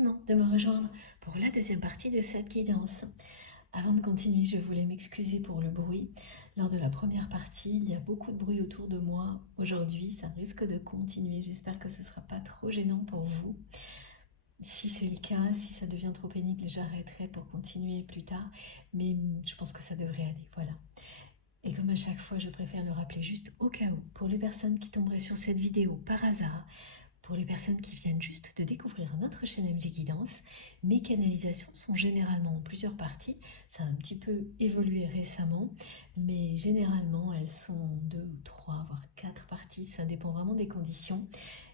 infiniment de me rejoindre pour la deuxième partie de cette guidance. Avant de continuer, je voulais m'excuser pour le bruit. Lors de la première partie, il y a beaucoup de bruit autour de moi. Aujourd'hui, ça risque de continuer. J'espère que ce ne sera pas trop gênant pour vous. Si c'est le cas, si ça devient trop pénible, j'arrêterai pour continuer plus tard. Mais je pense que ça devrait aller. Voilà. Et comme à chaque fois, je préfère le rappeler juste au cas où, pour les personnes qui tomberaient sur cette vidéo par hasard, pour les personnes qui viennent juste de découvrir notre chaîne MG Guidance, mes canalisations sont généralement en plusieurs parties. Ça a un petit peu évolué récemment, mais généralement elles sont en 2 ou 3, voire 4 parties. Ça dépend vraiment des conditions.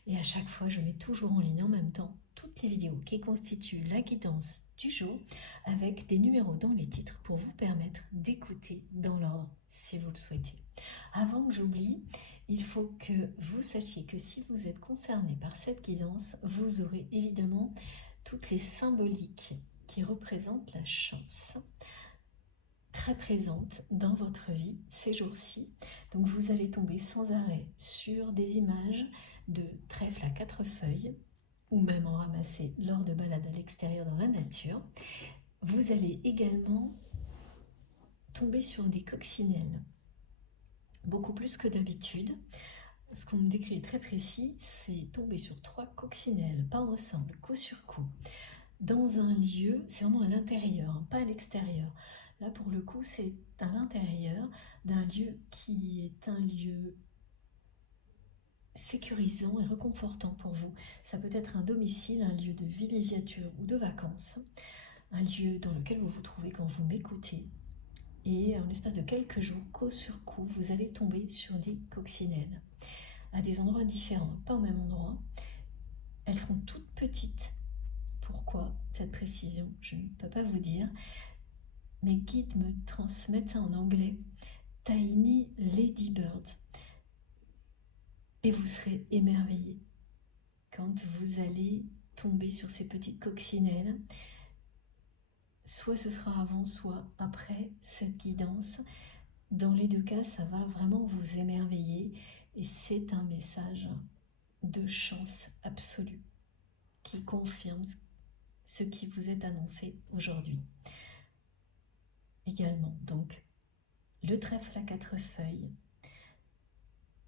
Et à chaque fois, je mets toujours en ligne en même temps toutes les vidéos qui constituent la guidance du jour avec des numéros dans les titres pour vous permettre d'écouter dans l'ordre si vous le souhaitez. Avant que j'oublie, il faut que vous sachiez que si vous êtes concerné par cette guidance, vous aurez évidemment toutes les symboliques qui représentent la chance très présente dans votre vie ces jours-ci. Donc vous allez tomber sans arrêt sur des images de trèfle à 4 feuilles ou même en ramasser lors de balades à l'extérieur dans la nature. Vous allez également tomber sur des coccinelles, beaucoup plus que d'habitude. Ce qu'on me décrit est très précis, c'est tomber sur 3 coccinelles, pas ensemble, coup sur coup, dans un lieu, c'est vraiment à l'intérieur, hein, pas à l'extérieur. Là, pour le coup, c'est à l'intérieur d'un lieu qui est un lieu sécurisant et réconfortant pour vous. Ça peut être un domicile, un lieu de villégiature ou de vacances, un lieu dans lequel vous vous trouvez quand vous m'écoutez. Et en l'espace de quelques jours, coup sur coup, vous allez tomber sur des coccinelles à des endroits différents, pas au même endroit. Elles seront toutes petites. Pourquoi cette précision? Je ne peux pas vous dire. Mes guides me transmettent ça en anglais. Tiny Ladybirds. Et vous serez émerveillés quand vous allez tomber sur ces petites coccinelles. Soit ce sera avant, soit après cette guidance. Dans les deux cas, ça va vraiment vous émerveiller. Et c'est un message de chance absolue qui confirme ce qui vous est annoncé aujourd'hui. Également, donc, le trèfle à 4 feuilles,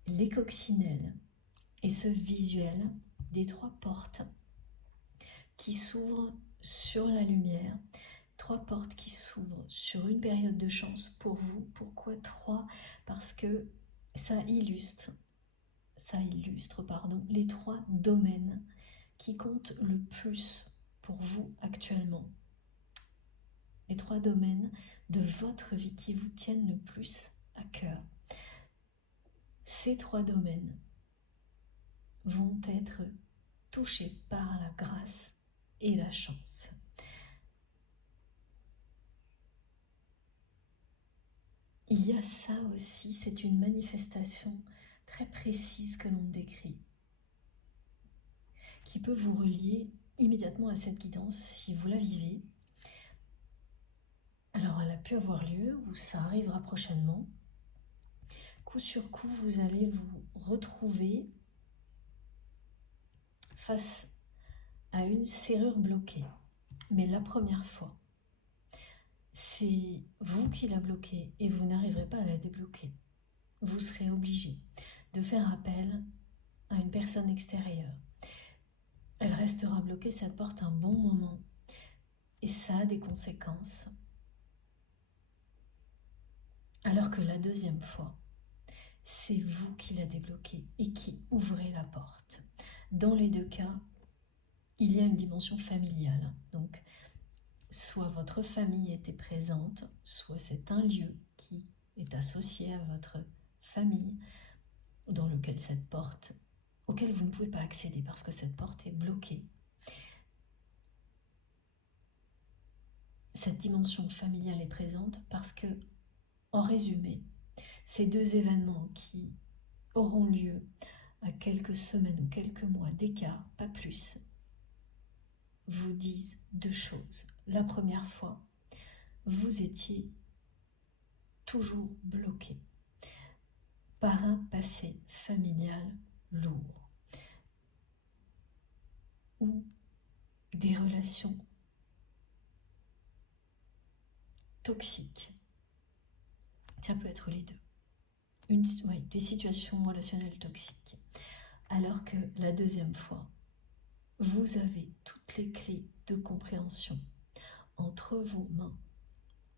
les coccinelles et ce visuel des 3 portes qui s'ouvrent sur la lumière, 3 portes qui s'ouvrent sur une période de chance pour vous. Pourquoi 3? Parce que ça illustre les 3 domaines qui comptent le plus pour vous actuellement. Les 3 domaines de votre vie qui vous tiennent le plus à cœur. Ces 3 domaines vont être touchés par la grâce et la chance. Il y a ça aussi, c'est une manifestation très précise que l'on décrit, qui peut vous relier immédiatement à cette guidance si vous la vivez. Alors elle a pu avoir lieu ou ça arrivera prochainement. Coup sur coup, vous allez vous retrouver face à une serrure bloquée. Mais la première fois, c'est vous qui la bloquez et vous n'arriverez pas à la débloquer. Vous serez obligé de faire appel à une personne extérieure. Elle restera bloquée cette porte un bon moment et ça a des conséquences. Alors que la deuxième fois, c'est vous qui la débloquez et qui ouvrez la porte. Dans les deux cas, il y a une dimension familiale. Donc, soit votre famille était présente, soit c'est un lieu qui est associé à votre famille dans lequel cette porte, auquel vous ne pouvez pas accéder parce que cette porte est bloquée. Cette dimension familiale est présente parce que, en résumé, ces 2 événements qui auront lieu à quelques semaines ou quelques mois d'écart, pas plus, vous disent 2 choses. La première fois, vous étiez toujours bloqué par un passé familial lourd ou des relations toxiques. Ça peut être les deux. Des situations relationnelles toxiques. Alors que la deuxième fois, vous avez toutes les clés de compréhension entre vos mains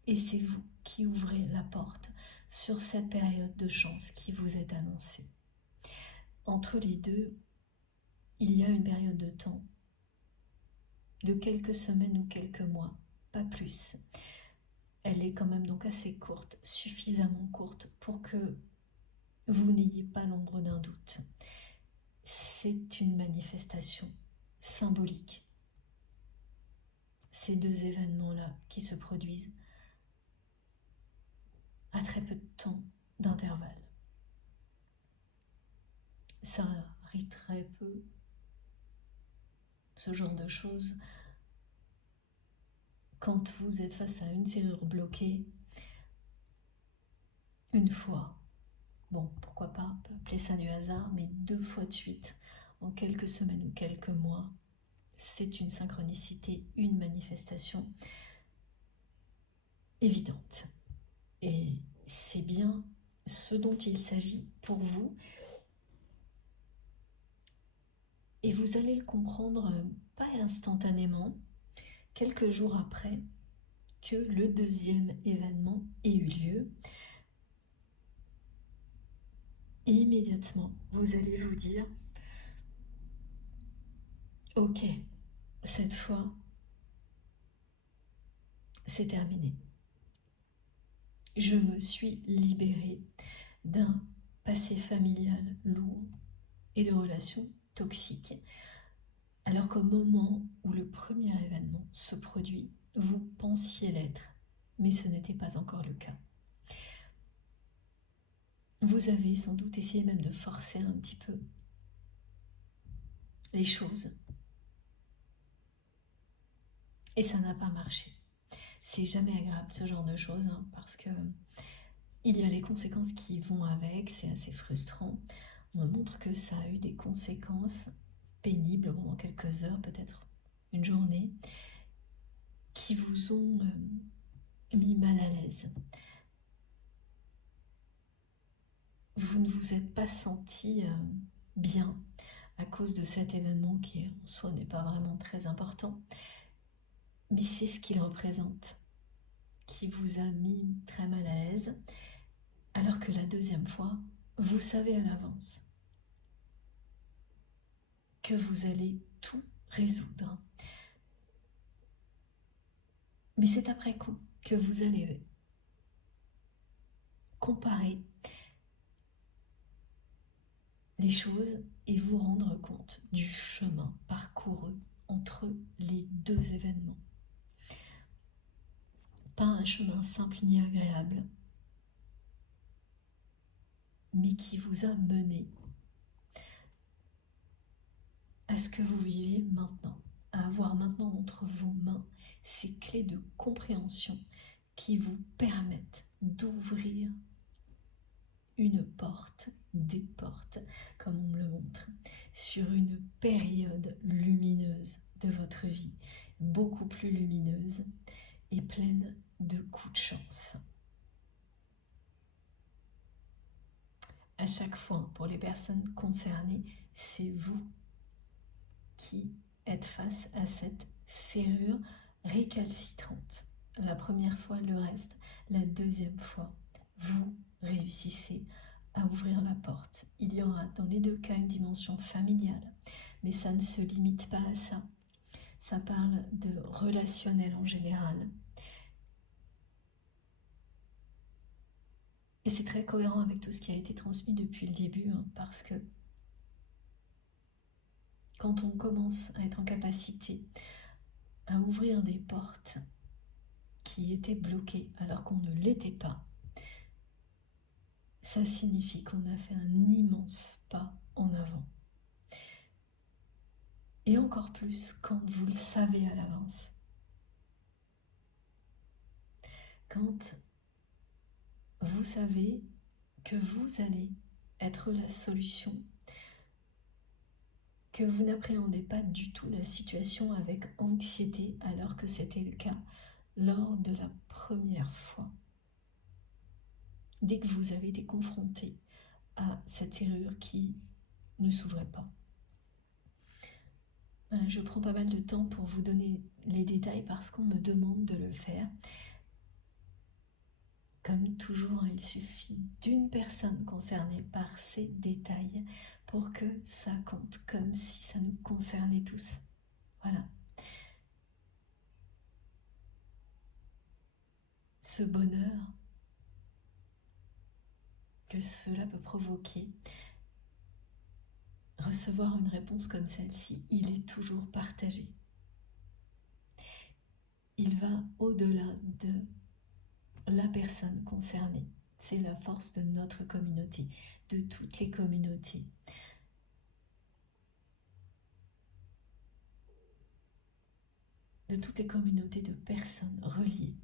et c'est vous qui ouvrez la porte sur cette période de chance qui vous est annoncée. Entre les deux, il y a une période de temps de quelques semaines ou quelques mois, pas plus. Elle est quand même donc assez courte, suffisamment courte pour que vous n'ayez pas l'ombre d'un doute. C'est une manifestation symbolique. Ces deux événements-là qui se produisent à très peu de temps d'intervalle. Ça arrive très peu, ce genre de choses, quand vous êtes face à une serrure bloquée, une fois, bon, pourquoi pas, on peut appeler ça du hasard, mais 2 fois de suite, en quelques semaines ou quelques mois, c'est une synchronicité, une manifestation évidente. Et c'est bien ce dont il s'agit pour vous. Et vous allez le comprendre pas instantanément, quelques jours après que le deuxième événement ait eu lieu. Et immédiatement, vous allez vous dire, ok, cette fois, c'est terminé. Je me suis libérée d'un passé familial lourd et de relations toxiques. Alors qu'au moment où le premier événement se produit, vous pensiez l'être, mais ce n'était pas encore le cas. Vous avez sans doute essayé même de forcer un petit peu les choses. Et ça n'a pas marché. C'est jamais agréable ce genre de choses, parce que il y a les conséquences qui vont avec, c'est assez frustrant. On me montre que ça a eu des conséquences pénibles pendant quelques heures, peut-être une journée, qui vous ont mis mal à l'aise. Vous ne vous êtes pas senti bien à cause de cet événement qui en soi n'est pas vraiment très important, mais c'est ce qu'il représente qui vous a mis très mal à l'aise, alors que la deuxième fois, vous savez à l'avance que vous allez tout résoudre. Mais c'est après coup que vous allez comparer les choses et vous rendre compte du chemin parcouru entre les deux événements. Pas un chemin simple ni agréable, mais qui vous a mené à ce que vous vivez maintenant, à avoir maintenant entre vos mains ces clés de compréhension qui vous permettent d'ouvrir une porte, des portes, comme on me le montre, sur une période lumineuse de votre vie, beaucoup plus lumineuse et pleine de coups de chance. À chaque fois, pour les personnes concernées, c'est vous qui êtes face à cette serrure récalcitrante. La première fois, le reste. La deuxième fois, vous réussissez à ouvrir la porte. Il y aura dans les deux cas une dimension familiale, mais ça ne se limite pas à ça. Ça parle de relationnel en général. Et c'est très cohérent avec tout ce qui a été transmis depuis le début, parce que quand on commence à être en capacité à ouvrir des portes qui étaient bloquées alors qu'on ne l'était pas, ça signifie qu'on a fait un immense pas en avant. Et encore plus quand vous le savez à l'avance. Quand vous savez que vous allez être la solution, que vous n'appréhendez pas du tout la situation avec anxiété alors que c'était le cas lors de la première fois. Dès que vous avez été confronté à cette serrure qui ne s'ouvrait pas. Voilà, je prends pas mal de temps pour vous donner les détails parce qu'on me demande de le faire. Comme toujours, il suffit d'une personne concernée par ces détails pour que ça compte, comme si ça nous concernait tous. Voilà. Ce bonheur que cela peut provoquer, recevoir une réponse comme celle-ci, il est toujours partagé. Il va au-delà de la personne concernée. C'est la force de notre communauté, de toutes les communautés. De toutes les communautés de personnes reliées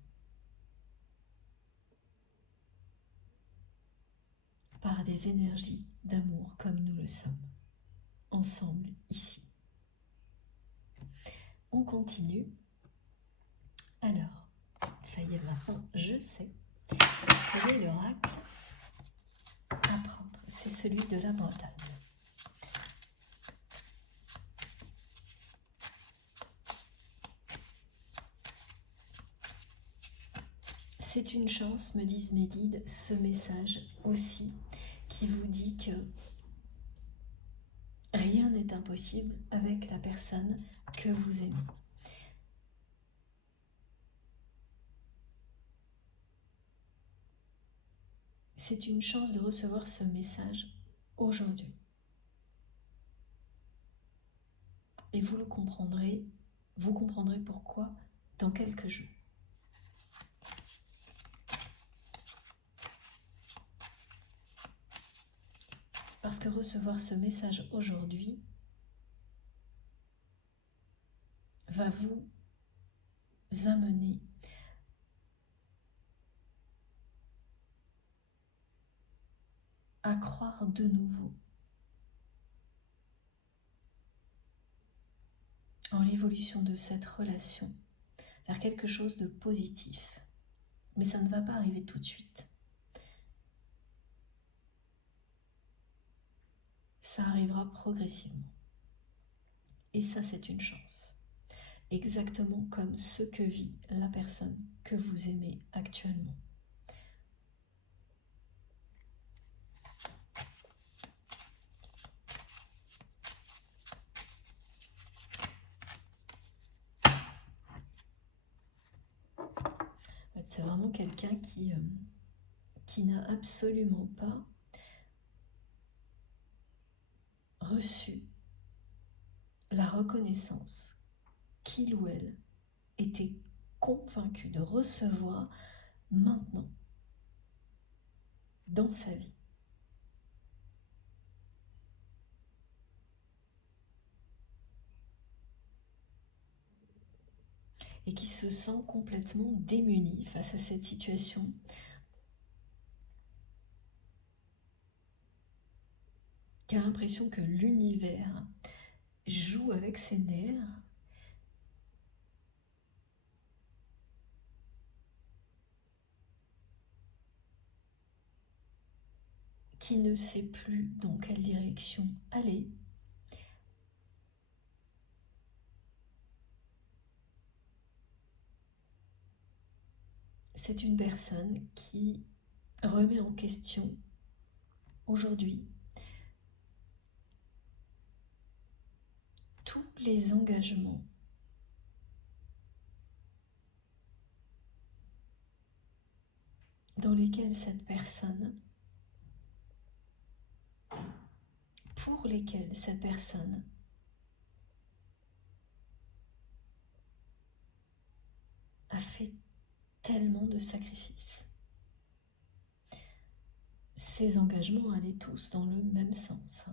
par des énergies d'amour comme nous le sommes, ensemble ici. On continue. Alors, ça y est, maintenant je sais quel est l'oracle à prendre. C'est celui de la Bretagne. C'est une chance, me disent mes guides, ce message aussi, qui vous dit que rien n'est impossible avec la personne que vous aimez. C'est une chance de recevoir ce message aujourd'hui. Et vous comprendrez pourquoi dans quelques jours. Parce que recevoir ce message aujourd'hui va vous amener à croire de nouveau en l'évolution de cette relation vers quelque chose de positif. Mais ça ne va pas arriver tout de suite. Ça arrivera progressivement. Et ça, c'est une chance. Exactement comme ce que vit la personne que vous aimez actuellement. C'est vraiment quelqu'un qui n'a absolument pas reçu la reconnaissance qu'il ou elle était convaincu de recevoir maintenant dans sa vie. Et qui se sent complètement démuni face à cette situation. Qui a l'impression que l'univers joue avec ses nerfs. Qui ne sait plus dans quelle direction aller. C'est une personne qui remet en question aujourd'hui tous les engagements dans lesquels cette personne, pour lesquels cette personne a fait tellement de sacrifices. Ces engagements allaient tous dans le même sens.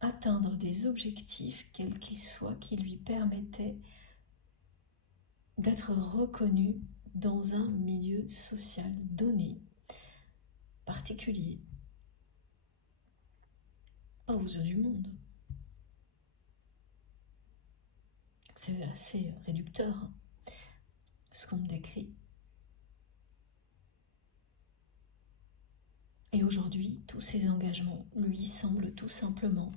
Atteindre des objectifs, quels qu'ils soient, qui lui permettaient d'être reconnu dans un milieu social donné, particulier. pas aux yeux du monde. C'est assez réducteur, hein, ce qu'on me décrit. Et aujourd'hui, tous ces engagements lui semblent tout simplement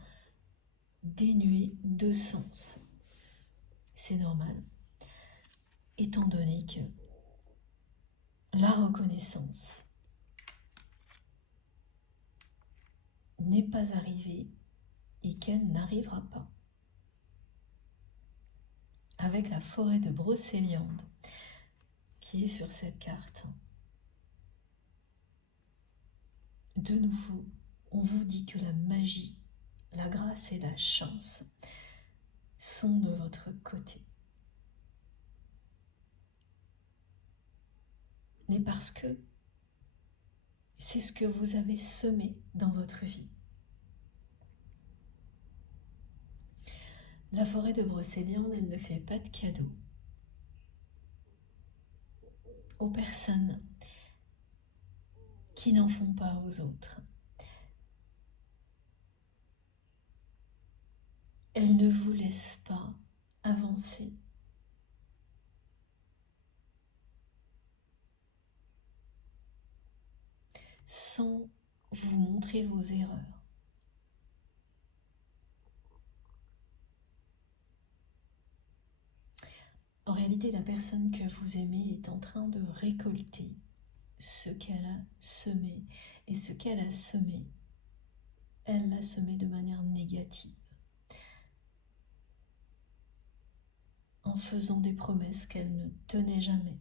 dénués de sens. C'est normal, étant donné que la reconnaissance n'est pas arrivée et qu'elle n'arrivera pas. Avec la forêt de Brocéliande qui est sur cette carte, de nouveau, on vous dit que la magie, la grâce et la chance sont de votre côté. Mais parce que c'est ce que vous avez semé dans votre vie. La forêt de Brocéliande, elle ne fait pas de cadeaux aux personnes qui n'en font pas aux autres. Elle ne vous laisse pas avancer. Sans vous montrer vos erreurs. En réalité, la personne que vous aimez est en train de récolter ce qu'elle a semé. Et ce qu'elle a semé, elle l'a semé de manière négative. En faisant des promesses qu'elle ne tenait jamais.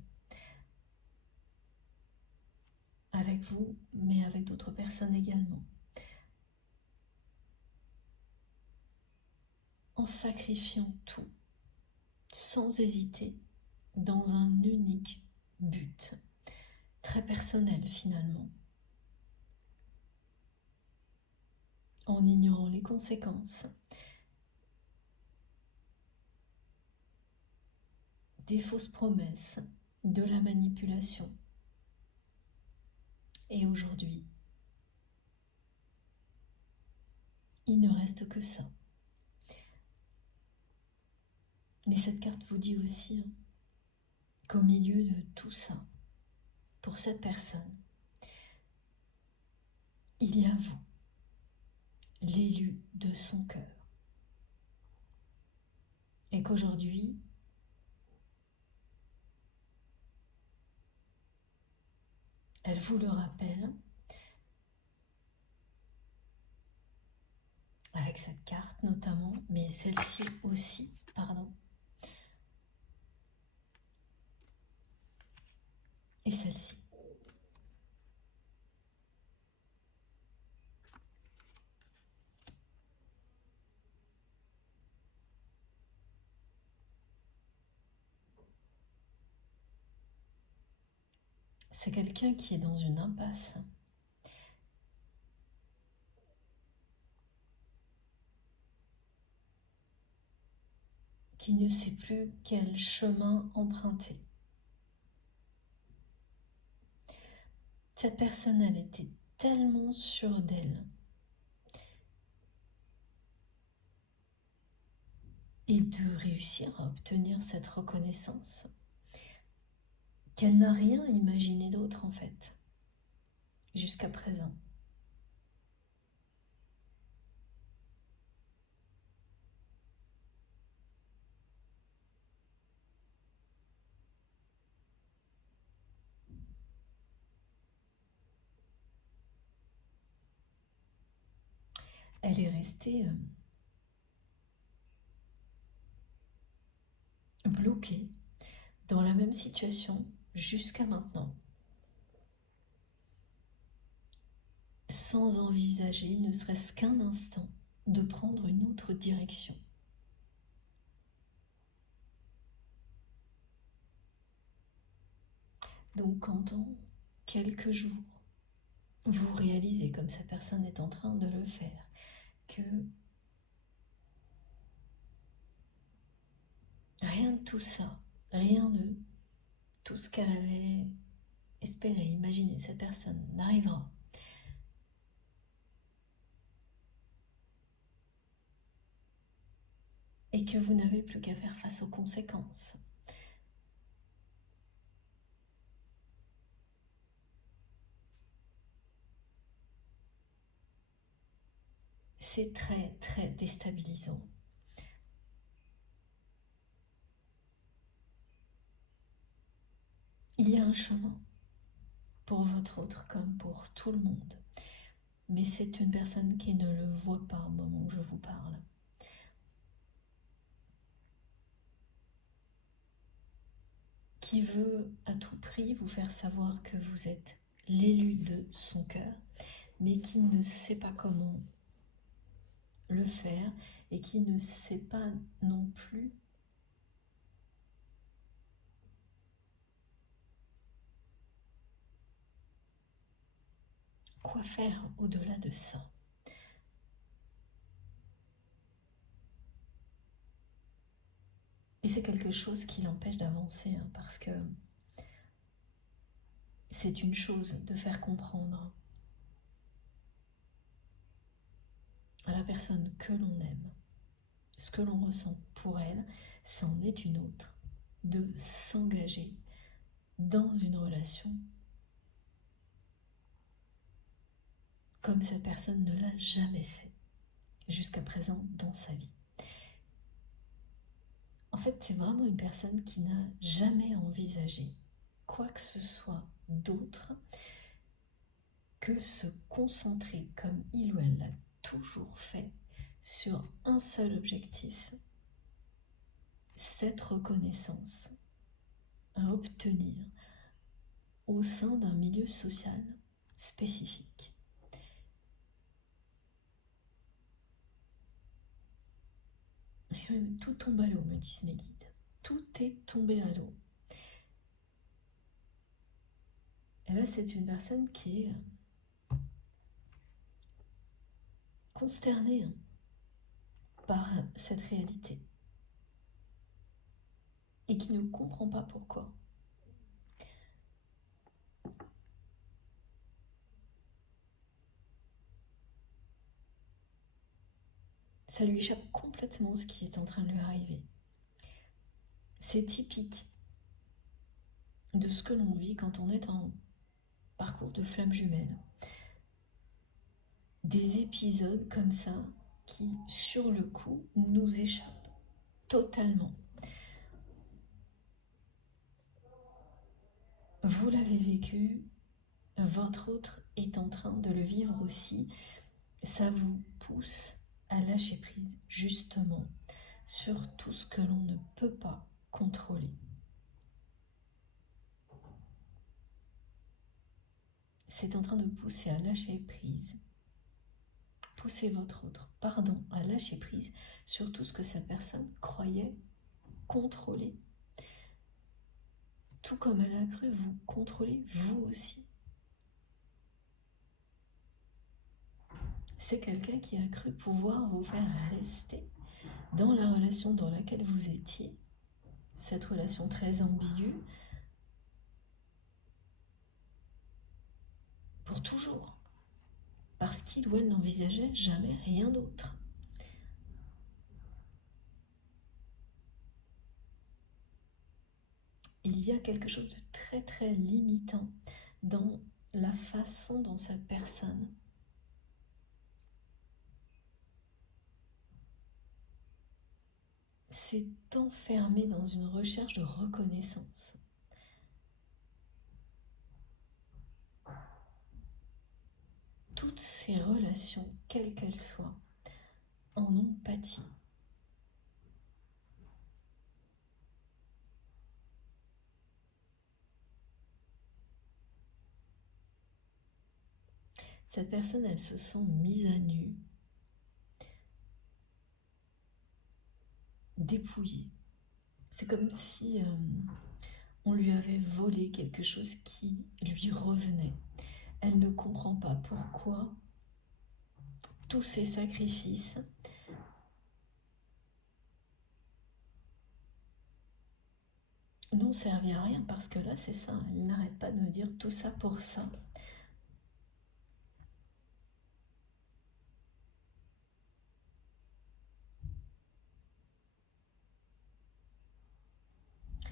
Avec vous, mais avec d'autres personnes également. En sacrifiant tout, sans hésiter, dans un unique but, très personnel finalement. En ignorant les conséquences des fausses promesses, de la manipulation. Et aujourd'hui, il ne reste que ça. Mais cette carte vous dit aussi qu'au milieu de tout ça, pour cette personne, il y a vous, l'élu de son cœur. Et qu'aujourd'hui, elle vous le rappelle avec cette carte notamment, mais celle-ci aussi, pardon. Et celle-ci. C'est quelqu'un qui est dans une impasse. Qui ne sait plus quel chemin emprunter. Cette personne, elle était tellement sûre d'elle. Et de réussir à obtenir cette reconnaissance qu'elle n'a rien imaginé d'autre en fait, jusqu'à présent. Elle est restée bloquée dans la même situation jusqu'à maintenant, sans envisager, ne serait-ce qu'un instant, de prendre une autre direction. Donc quand en quelques jours, vous réalisez, comme cette personne est en train de le faire, que rien de tout ça, rien de tout ce qu'elle avait espéré, imaginé, cette personne n'arrivera. et que vous n'avez plus qu'à faire face aux conséquences. C'est très, très déstabilisant. Il y a un chemin pour votre autre comme pour tout le monde. Mais c'est une personne qui ne le voit pas au moment où je vous parle. Qui veut à tout prix vous faire savoir que vous êtes l'élu de son cœur, mais qui ne sait pas comment le faire et qui ne sait pas non plus quoi faire au-delà de ça. Et c'est quelque chose qui l'empêche d'avancer, hein, parce que c'est une chose de faire comprendre à la personne que l'on aime ce que l'on ressent pour elle, c'en est une autre, de s'engager dans une relation comme cette personne ne l'a jamais fait jusqu'à présent dans sa vie. En fait, c'est vraiment une personne qui n'a jamais envisagé quoi que ce soit d'autre que se concentrer, comme il ou elle l'a toujours fait, sur un seul objectif, cette reconnaissance à obtenir au sein d'un milieu social spécifique. Et oui, tout tombe à l'eau, me disent mes guides. Tout est tombé à l'eau. Et là, c'est une personne qui est consternée par cette réalité et qui ne comprend pas pourquoi. Ça lui échappe complètement ce qui est en train de lui arriver. C'est typique de ce que l'on vit quand on est en parcours de flamme jumelle. Des épisodes comme ça qui, sur le coup, nous échappent totalement. Vous l'avez vécu, votre autre est en train de le vivre aussi. Ça vous pousse à lâcher prise justement sur tout ce que l'on ne peut pas contrôler. C'est en train de pousser à lâcher prise. Poussez votre autre, pardon, à lâcher prise sur tout ce que cette personne croyait contrôler. Tout comme elle a cru vous contrôler vous aussi. C'est quelqu'un qui a cru pouvoir vous faire rester dans la relation dans laquelle vous étiez, cette relation très ambiguë, pour toujours. Parce qu'il ou elle n'envisageait jamais rien d'autre. Il y a quelque chose de très très limitant dans la façon dont cette personne s'est enfermée dans une recherche de reconnaissance. Toutes ces relations, quelles qu'elles soient, en ont pâti. Cette personne, elle se sent mise à nu, dépouillée. C'est comme si on lui avait volé quelque chose qui lui revenait. Elle ne comprend pas pourquoi tous ces sacrifices n'ont servi à rien, parce que là, c'est ça, elle n'arrête pas de me dire tout ça pour ça.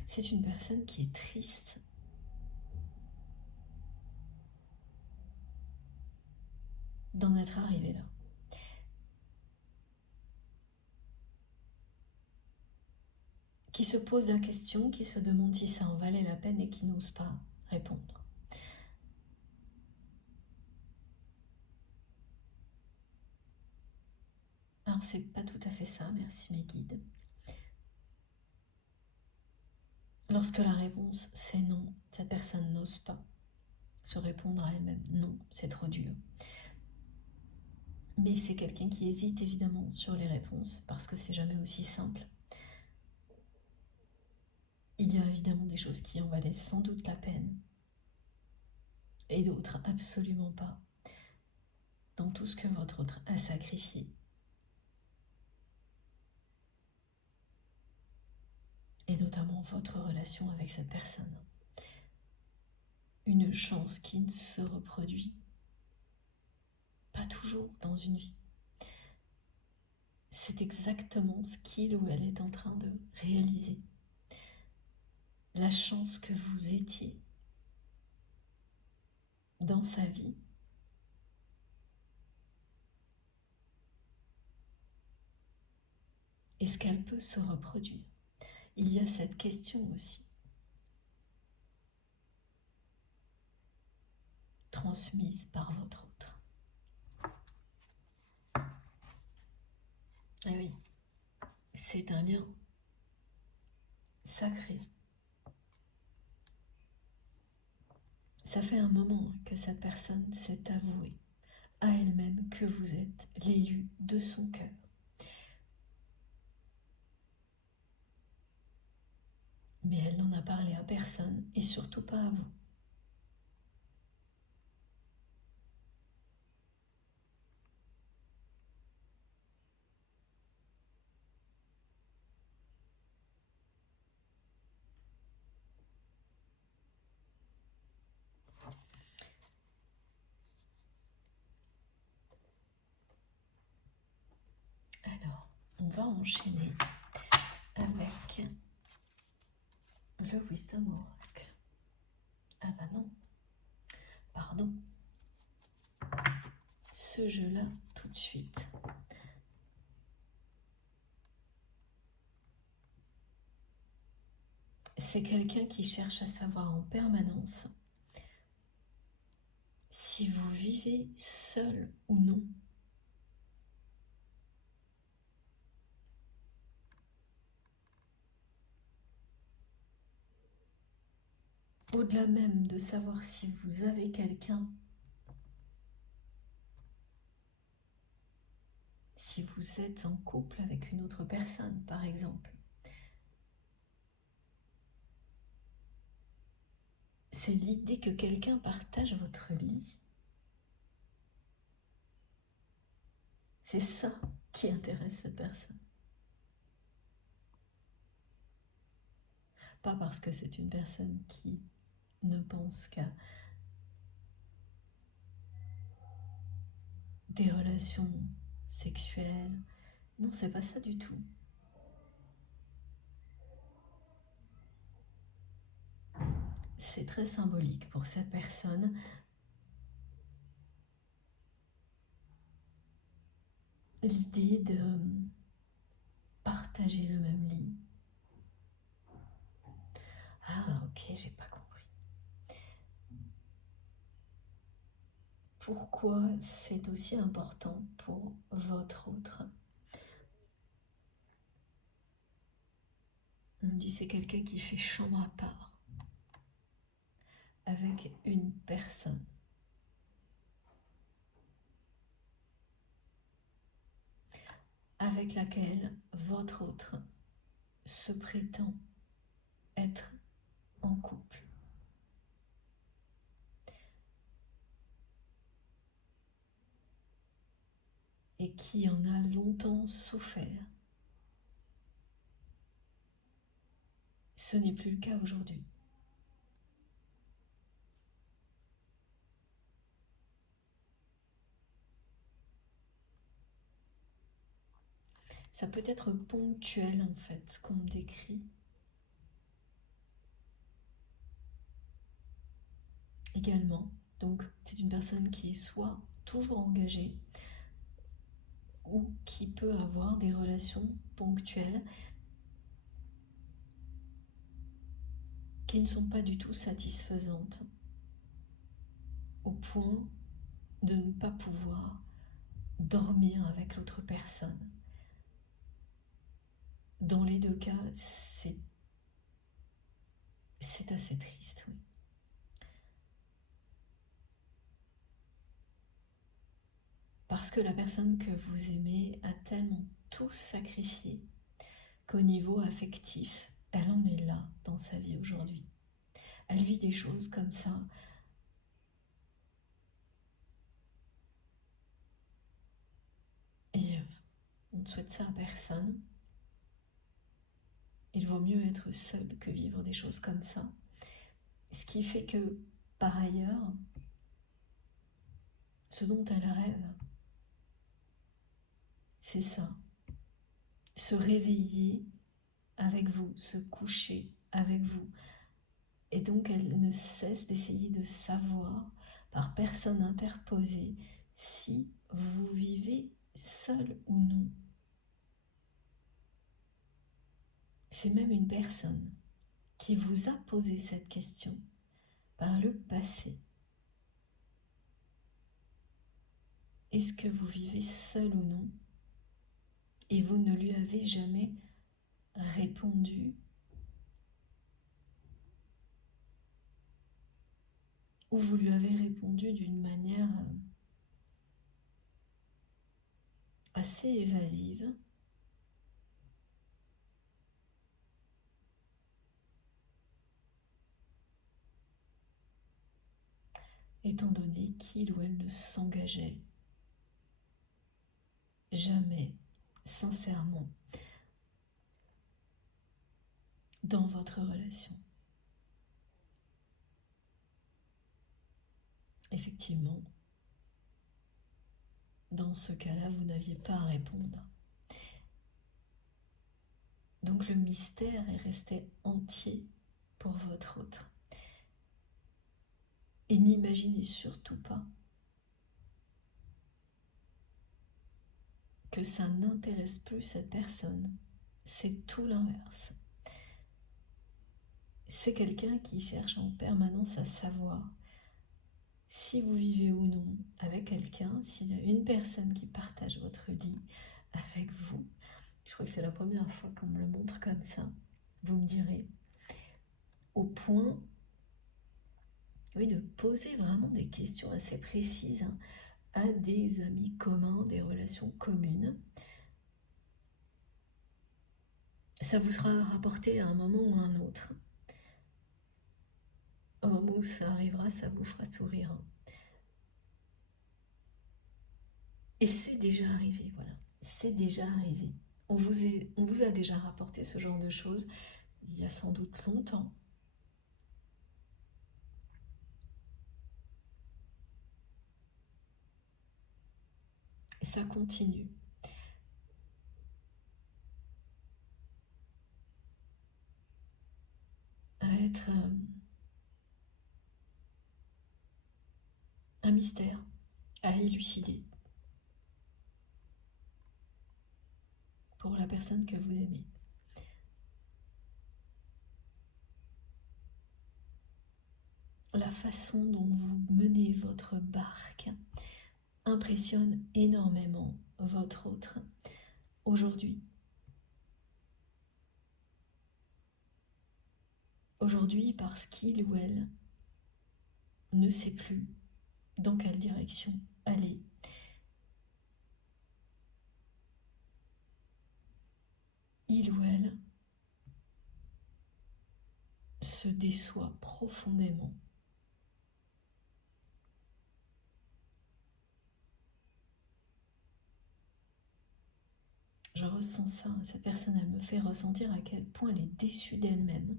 C'est une personne qui est triste. D'en être arrivé là. Qui se pose la question, qui se demande si ça en valait la peine et qui n'ose pas répondre. Alors c'est pas tout à fait ça, merci mes guides. Lorsque la réponse c'est non, cette personne n'ose pas se répondre à elle-même. Non, c'est trop dur. Mais c'est quelqu'un qui hésite évidemment sur les réponses parce que c'est jamais aussi simple. Il y a évidemment des choses qui en valaient sans doute la peine et d'autres absolument pas. Dans tout ce que votre autre a sacrifié. Et notamment votre relation avec cette personne. Une chance qui ne se reproduit pas toujours dans une vie. C'est exactement ce qu'il ou elle est en train de réaliser. La chance que vous étiez dans sa vie. Est-ce qu'elle peut se reproduire? Il y a cette question aussi. Transmise par votre autre. Et oui, c'est un lien sacré. Ça fait un moment que cette personne s'est avouée à elle-même que vous êtes l'élu de son cœur. Mais elle n'en a parlé à personne et surtout pas à vous. Alors, on va enchaîner avec le Wisdom Oracle. Ah bah non, pardon. Ce jeu-là, tout de suite. C'est quelqu'un qui cherche à savoir en permanence si vous vivez seul ou non. Au-delà même de savoir si vous avez quelqu'un, si vous êtes en couple avec une autre personne, par exemple. C'est l'idée que quelqu'un partage votre lit. C'est ça qui intéresse cette personne. Pas parce que c'est une personne qui ne pense qu'à des relations sexuelles. Non, c'est pas ça du tout. C'est très symbolique pour cette personne. L'idée de partager le même lit. Ah, ok, j'ai pas compris. Pourquoi c'est aussi important pour votre autre? On me dit c'est quelqu'un qui fait chambre à part avec une personne. Avec laquelle votre autre se prétend être en couple. Et qui en a longtemps souffert. Ce n'est plus le cas aujourd'hui. Ça peut être ponctuel en fait, ce qu'on me décrit. également. Donc c'est une personne qui est soit toujours engagée ou qui peut avoir des relations ponctuelles qui ne sont pas du tout satisfaisantes, au point de ne pas pouvoir dormir avec l'autre personne. Dans les deux cas, c'est assez triste, oui. Parce que la personne que vous aimez a tellement tout sacrifié qu'au niveau affectif, elle en est là dans sa vie aujourd'hui. Elle vit des choses comme ça. Et on ne souhaite ça à personne. Il vaut mieux être seul que vivre des choses comme ça. Ce qui fait que, par ailleurs, ce dont elle rêve, c'est ça. Se réveiller avec vous, se coucher avec vous. Et donc elle ne cesse d'essayer de savoir, par personne interposée, si vous vivez seul ou non. C'est même une personne qui vous a posé cette question par le passé. Est-ce que vous vivez seul ou non? Et vous ne lui avez jamais répondu, ou vous lui avez répondu d'une manière assez évasive, étant donné qu'il ou elle ne s'engageait jamais, sincèrement, dans votre relation. Effectivement, dans ce cas-là, vous n'aviez pas à répondre. Donc le mystère est resté entier pour votre autre. Et n'imaginez surtout pas que ça n'intéresse plus cette personne. C'est tout l'inverse. C'est quelqu'un qui cherche en permanence à savoir si vous vivez ou non avec quelqu'un, s'il y a une personne qui partage votre lit avec vous. Je crois que c'est la première fois qu'on me le montre comme ça. Vous me direz, au point, oui, de poser vraiment des questions assez précises à des amis communs, des relations communes. Ça vous sera rapporté à un moment ou à un autre. Au moment où ça arrivera, ça vous fera sourire. Et c'est déjà arrivé, voilà. C'est déjà arrivé. On vous a déjà rapporté ce genre de choses il y a sans doute longtemps. Et ça continue. À être un mystère à élucider pour la personne que vous aimez. La façon dont vous menez votre barque impressionne énormément votre autre aujourd'hui. Aujourd'hui parce qu'il ou elle ne sait plus dans quelle direction aller. Il ou elle se déçoit profondément. Je ressens ça, cette personne, elle me fait ressentir à quel point elle est déçue d'elle-même.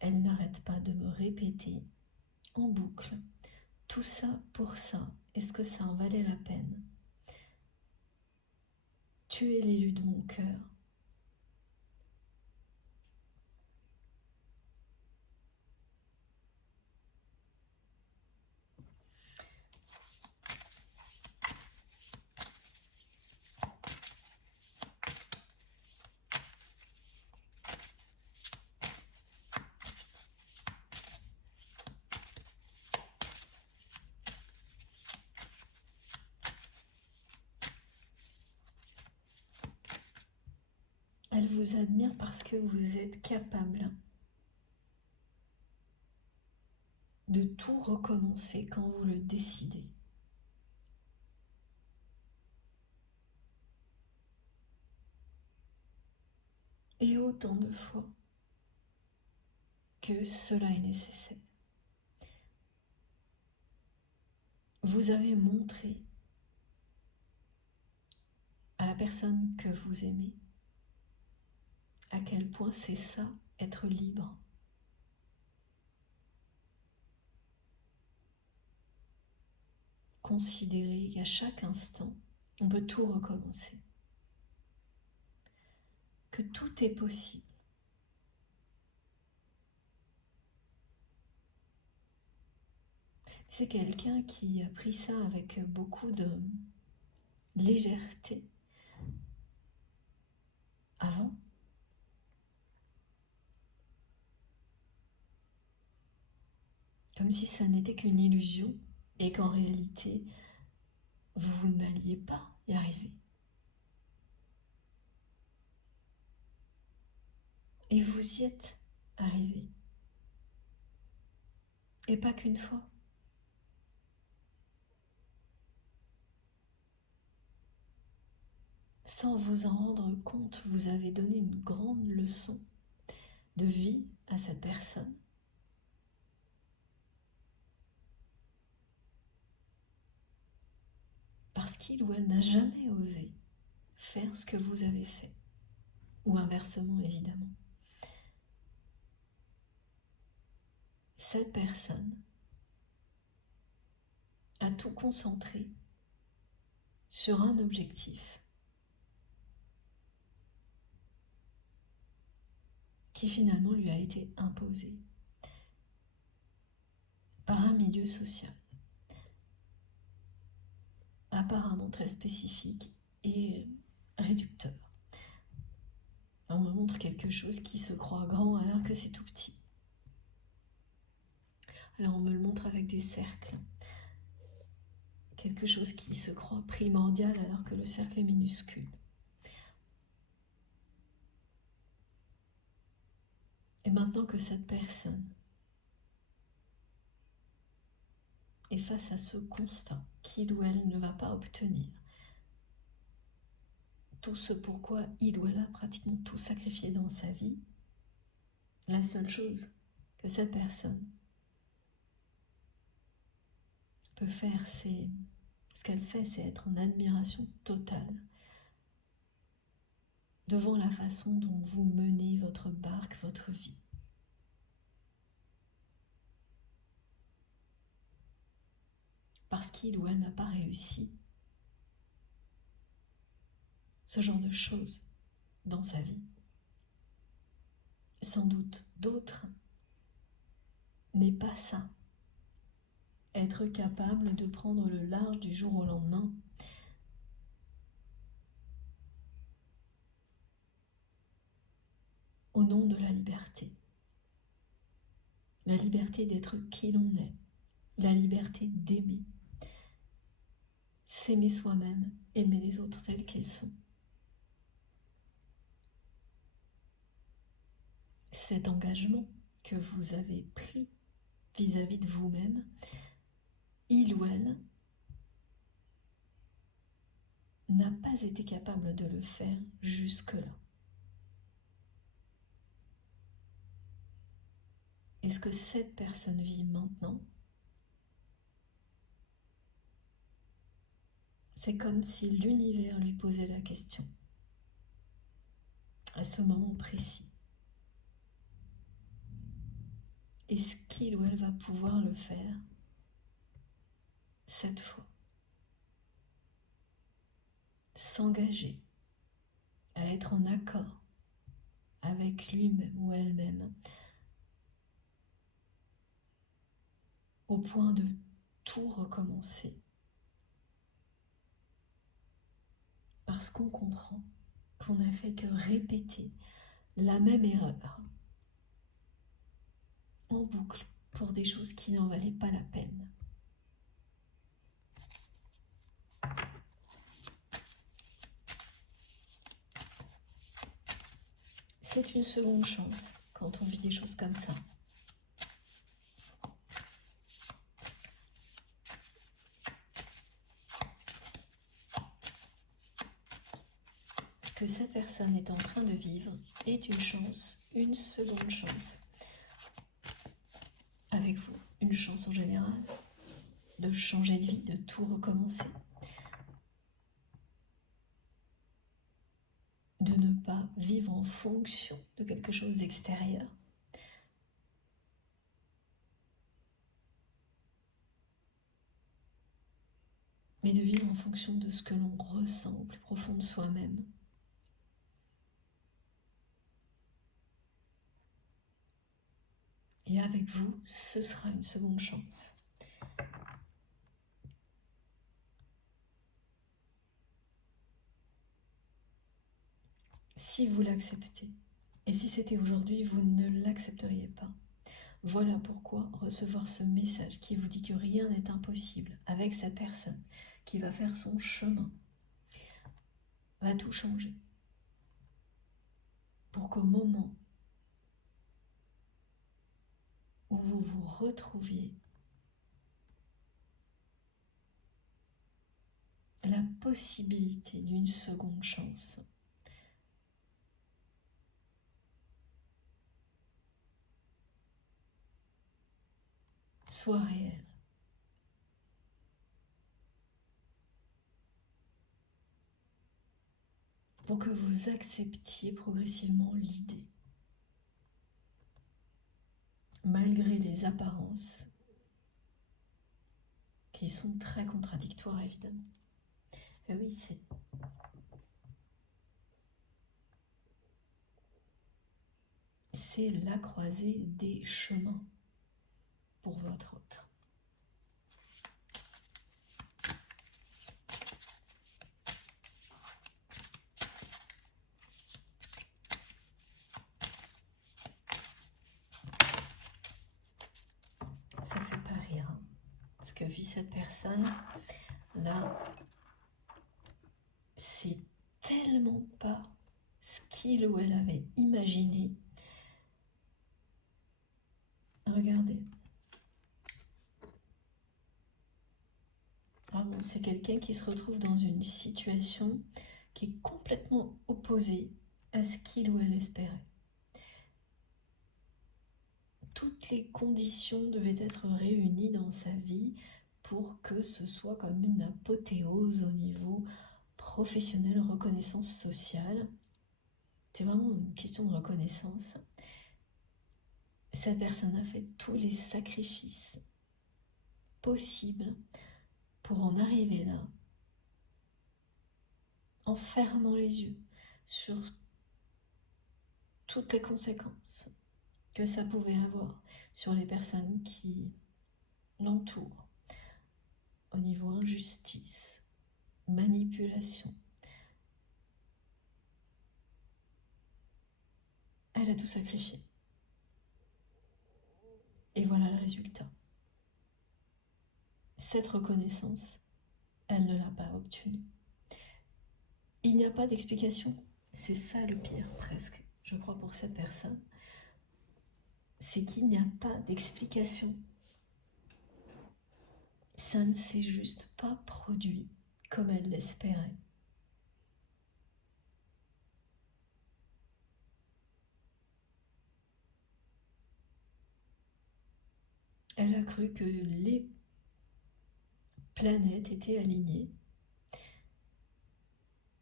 Elle n'arrête pas de me répéter en boucle, tout ça pour ça, est-ce que ça en valait la peine? Tu es l'élu de mon cœur. Elle vous admire parce que vous êtes capable de tout recommencer quand vous le décidez. Et autant de fois que cela est nécessaire. Vous avez montré à la personne que vous aimez à quel point c'est ça, être libre. Considérez qu'à chaque instant, on peut tout recommencer. Que tout est possible. C'est quelqu'un qui a pris ça avec beaucoup de légèreté avant. Comme si ça n'était qu'une illusion et qu'en réalité, vous n'alliez pas y arriver. Et vous y êtes arrivé. Et pas qu'une fois. Sans vous en rendre compte, vous avez donné une grande leçon de vie à cette personne. Parce qu'il ou elle n'a jamais osé faire ce que vous avez fait. Ou inversement, évidemment. Cette personne a tout concentré sur un objectif qui finalement lui a été imposé par un milieu social apparemment très spécifique et réducteur. On me montre quelque chose qui se croit grand alors que c'est tout petit. Alors on me le montre avec des cercles. Quelque chose qui se croit primordial alors que le cercle est minuscule. Et maintenant que cette personne est face à ce constat qu'il ou elle ne va pas obtenir tout ce pourquoi il ou elle a pratiquement tout sacrifié dans sa vie, la seule chose que cette personne peut faire, c'est ce qu'elle fait, c'est être en admiration totale devant la façon dont vous menez votre barque, votre vie. Parce qu'il ou elle n'a pas réussi ce genre de choses dans sa vie. Sans doute d'autres, mais pas ça. Être capable de prendre le large du jour au lendemain, au nom de la liberté. La liberté d'être qui l'on est, la liberté d'aimer. S'aimer soi-même, aimer les autres tels qu'ils sont. Cet engagement que vous avez pris vis-à-vis de vous-même, il ou elle n'a pas été capable de le faire jusque-là. Et ce que cette personne vit maintenant, c'est comme si l'univers lui posait la question, à ce moment précis. Est-ce qu'il ou elle va pouvoir le faire cette fois? S'engager à être en accord avec lui-même ou elle-même, au point de tout recommencer. Parce qu'on comprend qu'on n'a fait que répéter la même erreur en boucle pour des choses qui n'en valaient pas la peine. c'est une seconde chance quand on vit des choses comme ça. Ce que cette personne est en train de vivre est une chance, une seconde chance. Avec vous, une chance en général de changer de vie, de tout recommencer. De ne pas vivre en fonction de quelque chose d'extérieur. Mais de vivre en fonction de ce que l'on ressent au plus profond de soi-même. Et avec vous, ce sera une seconde chance. Si vous l'acceptez, et si c'était aujourd'hui, vous ne l'accepteriez pas. Voilà pourquoi recevoir ce message qui vous dit que rien n'est impossible avec cette personne qui va faire son chemin, va tout changer. Pour qu'au moment où vous vous retrouviez, la possibilité d'une seconde chance soit réelle. Pour que vous acceptiez progressivement l'idée, malgré les apparences qui sont très contradictoires évidemment. Et oui, c'est la croisée des chemins pour votre autre. Ça fait pas rire, hein. Ce que vit cette personne, là, c'est tellement pas ce qu'il ou elle avait imaginé. Regardez. Vraiment, c'est quelqu'un qui se retrouve dans une situation qui est complètement opposée à ce qu'il ou elle espérait. Toutes les conditions devaient être réunies dans sa vie pour que ce soit comme une apothéose au niveau professionnel, reconnaissance sociale. C'est vraiment une question de reconnaissance. Cette personne a fait tous les sacrifices possibles pour en arriver là, en fermant les yeux sur toutes les conséquences que ça pouvait avoir sur les personnes qui l'entourent, au niveau injustice, manipulation. Elle a tout sacrifié. Et voilà le résultat. Cette reconnaissance, elle ne l'a pas obtenue. Il n'y a pas d'explication. C'est ça le pire, presque, je crois, pour cette personne. C'est qu'il n'y a pas d'explication. Ça ne s'est juste pas produit comme elle l'espérait. Elle a cru que les planètes étaient alignées.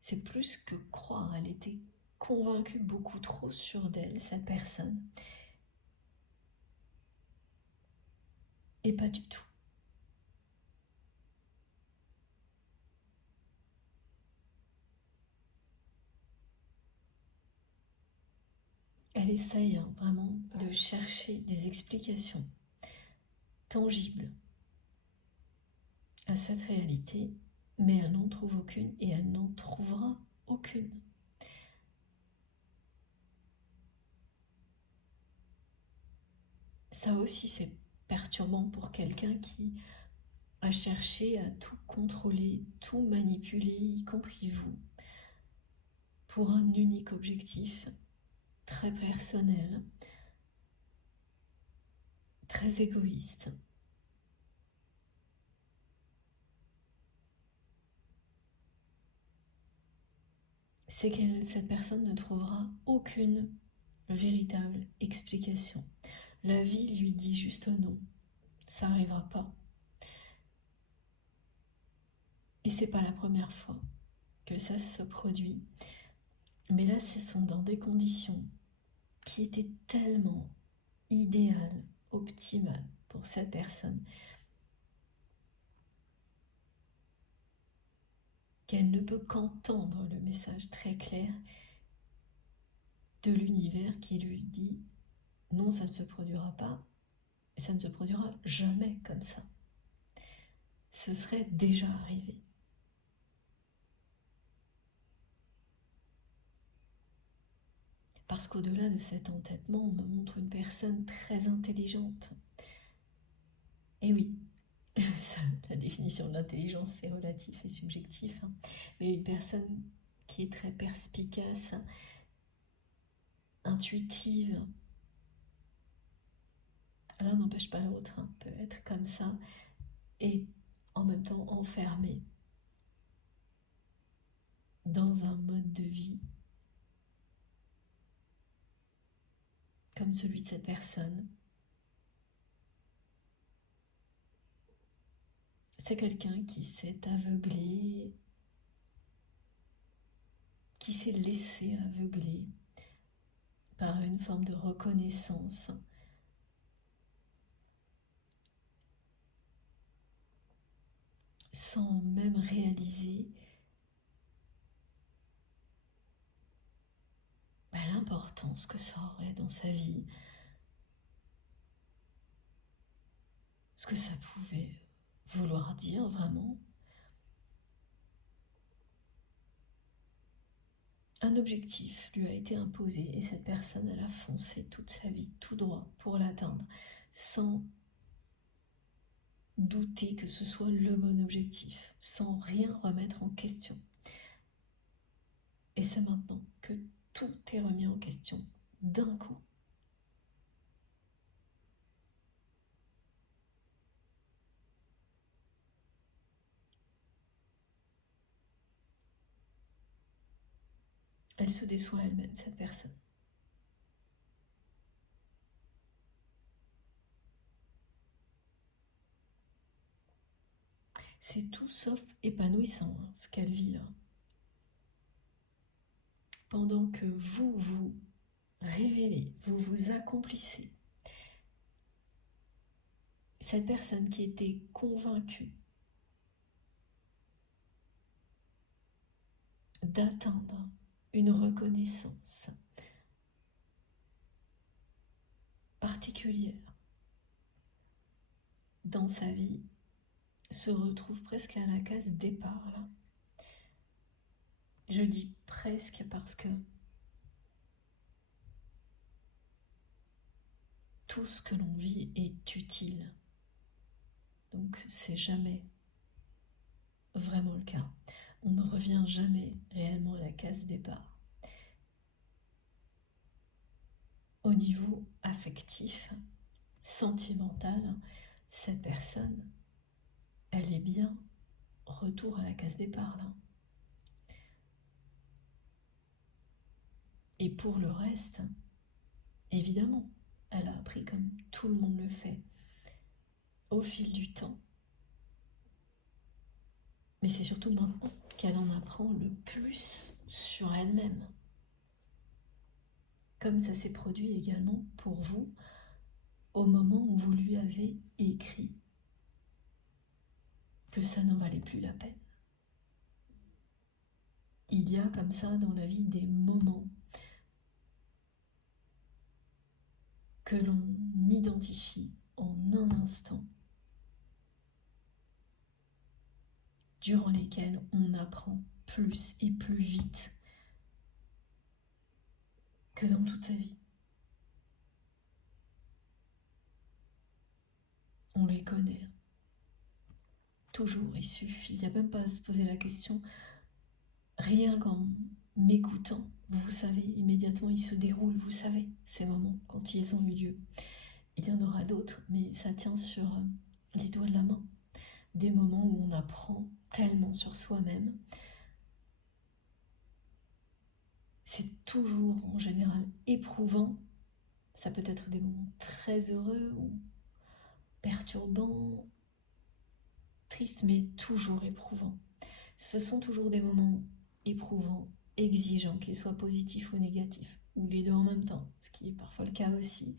C'est plus que croire, elle était convaincue beaucoup trop sûre d'elle, cette personne. Et pas du tout. Elle essaye vraiment de chercher des explications tangibles à cette réalité, mais elle n'en trouve aucune et elle n'en trouvera aucune. Ça aussi, c'est perturbant pour quelqu'un qui a cherché à tout contrôler, tout manipuler, y compris vous, pour un unique objectif, très personnel, très égoïste. C'est que cette personne ne trouvera aucune véritable explication. La vie lui dit juste non, ça n'arrivera pas. Et c'est pas la première fois que ça se produit. Mais là, ce sont dans des conditions qui étaient tellement idéales, optimales pour cette personne, qu'elle ne peut qu'entendre le message très clair de l'univers qui lui dit non, ça ne se produira pas, et ça ne se produira jamais comme ça. Ce serait déjà arrivé. Parce qu'au-delà de cet entêtement, on me montre une personne très intelligente. Et oui, la définition de l'intelligence, c'est relatif et subjectif, hein. Mais une personne qui est très perspicace, intuitive, l'un n'empêche pas l'autre, hein, peut être comme ça, et en même temps enfermé dans un mode de vie comme celui de cette personne. C'est quelqu'un qui s'est aveuglé, qui s'est laissé aveugler par une forme de reconnaissance sans même réaliser l'importance que ça aurait dans sa vie, ce que ça pouvait vouloir dire vraiment. Un objectif lui a été imposé et cette personne, elle a foncé toute sa vie, tout droit, pour l'atteindre, sans douter que ce soit le bon objectif, sans rien remettre en question. Et c'est maintenant que tout est remis en question d'un coup. Elle se déçoit elle-même, cette personne. C'est tout sauf épanouissant, hein, ce qu'elle vit là. Pendant que vous vous révélez, vous vous accomplissez, cette personne qui était convaincue d'atteindre une reconnaissance particulière dans sa vie se retrouve presque à la case départ là. Je dis presque parce que tout ce que l'on vit est utile. Donc c'est jamais vraiment le cas. On ne revient jamais réellement à la case départ. Au niveau affectif, sentimental, cette personne, elle est bien retour à la case départ là. Et pour le reste, évidemment, elle a appris comme tout le monde le fait au fil du temps. Mais c'est surtout maintenant qu'elle en apprend le plus sur elle-même. Comme ça s'est produit également pour vous au moment où vous lui avez écrit que ça n'en valait plus la peine. Il y a comme ça dans la vie des moments que l'on identifie en un instant, durant lesquels on apprend plus et plus vite que dans toute sa vie. On les connaît. Toujours, il n'y a même pas à se poser la question, rien qu'en m'écoutant, vous savez, immédiatement ils se déroulent, vous savez, ces moments quand ils ont eu lieu. Il y en aura d'autres, mais ça tient sur les doigts de la main. Des moments où on apprend tellement sur soi-même. C'est toujours en général éprouvant. Ça peut être des moments très heureux ou perturbants, tristes, mais toujours éprouvants. Ce sont toujours des moments éprouvants, exigeants, qu'ils soient positifs ou négatifs, ou les deux en même temps, ce qui est parfois le cas aussi.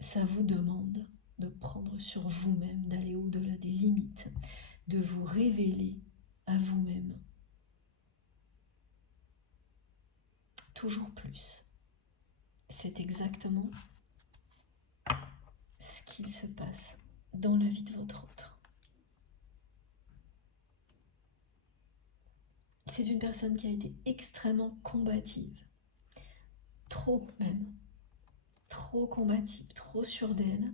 Ça vous demande de prendre sur vous-même, d'aller au-delà des limites, de vous révéler à vous-même toujours plus. C'est exactement ce qu'il se passe dans la vie de votre autre. C'est une personne qui a été extrêmement combative, trop même, trop combative, trop sûre d'elle,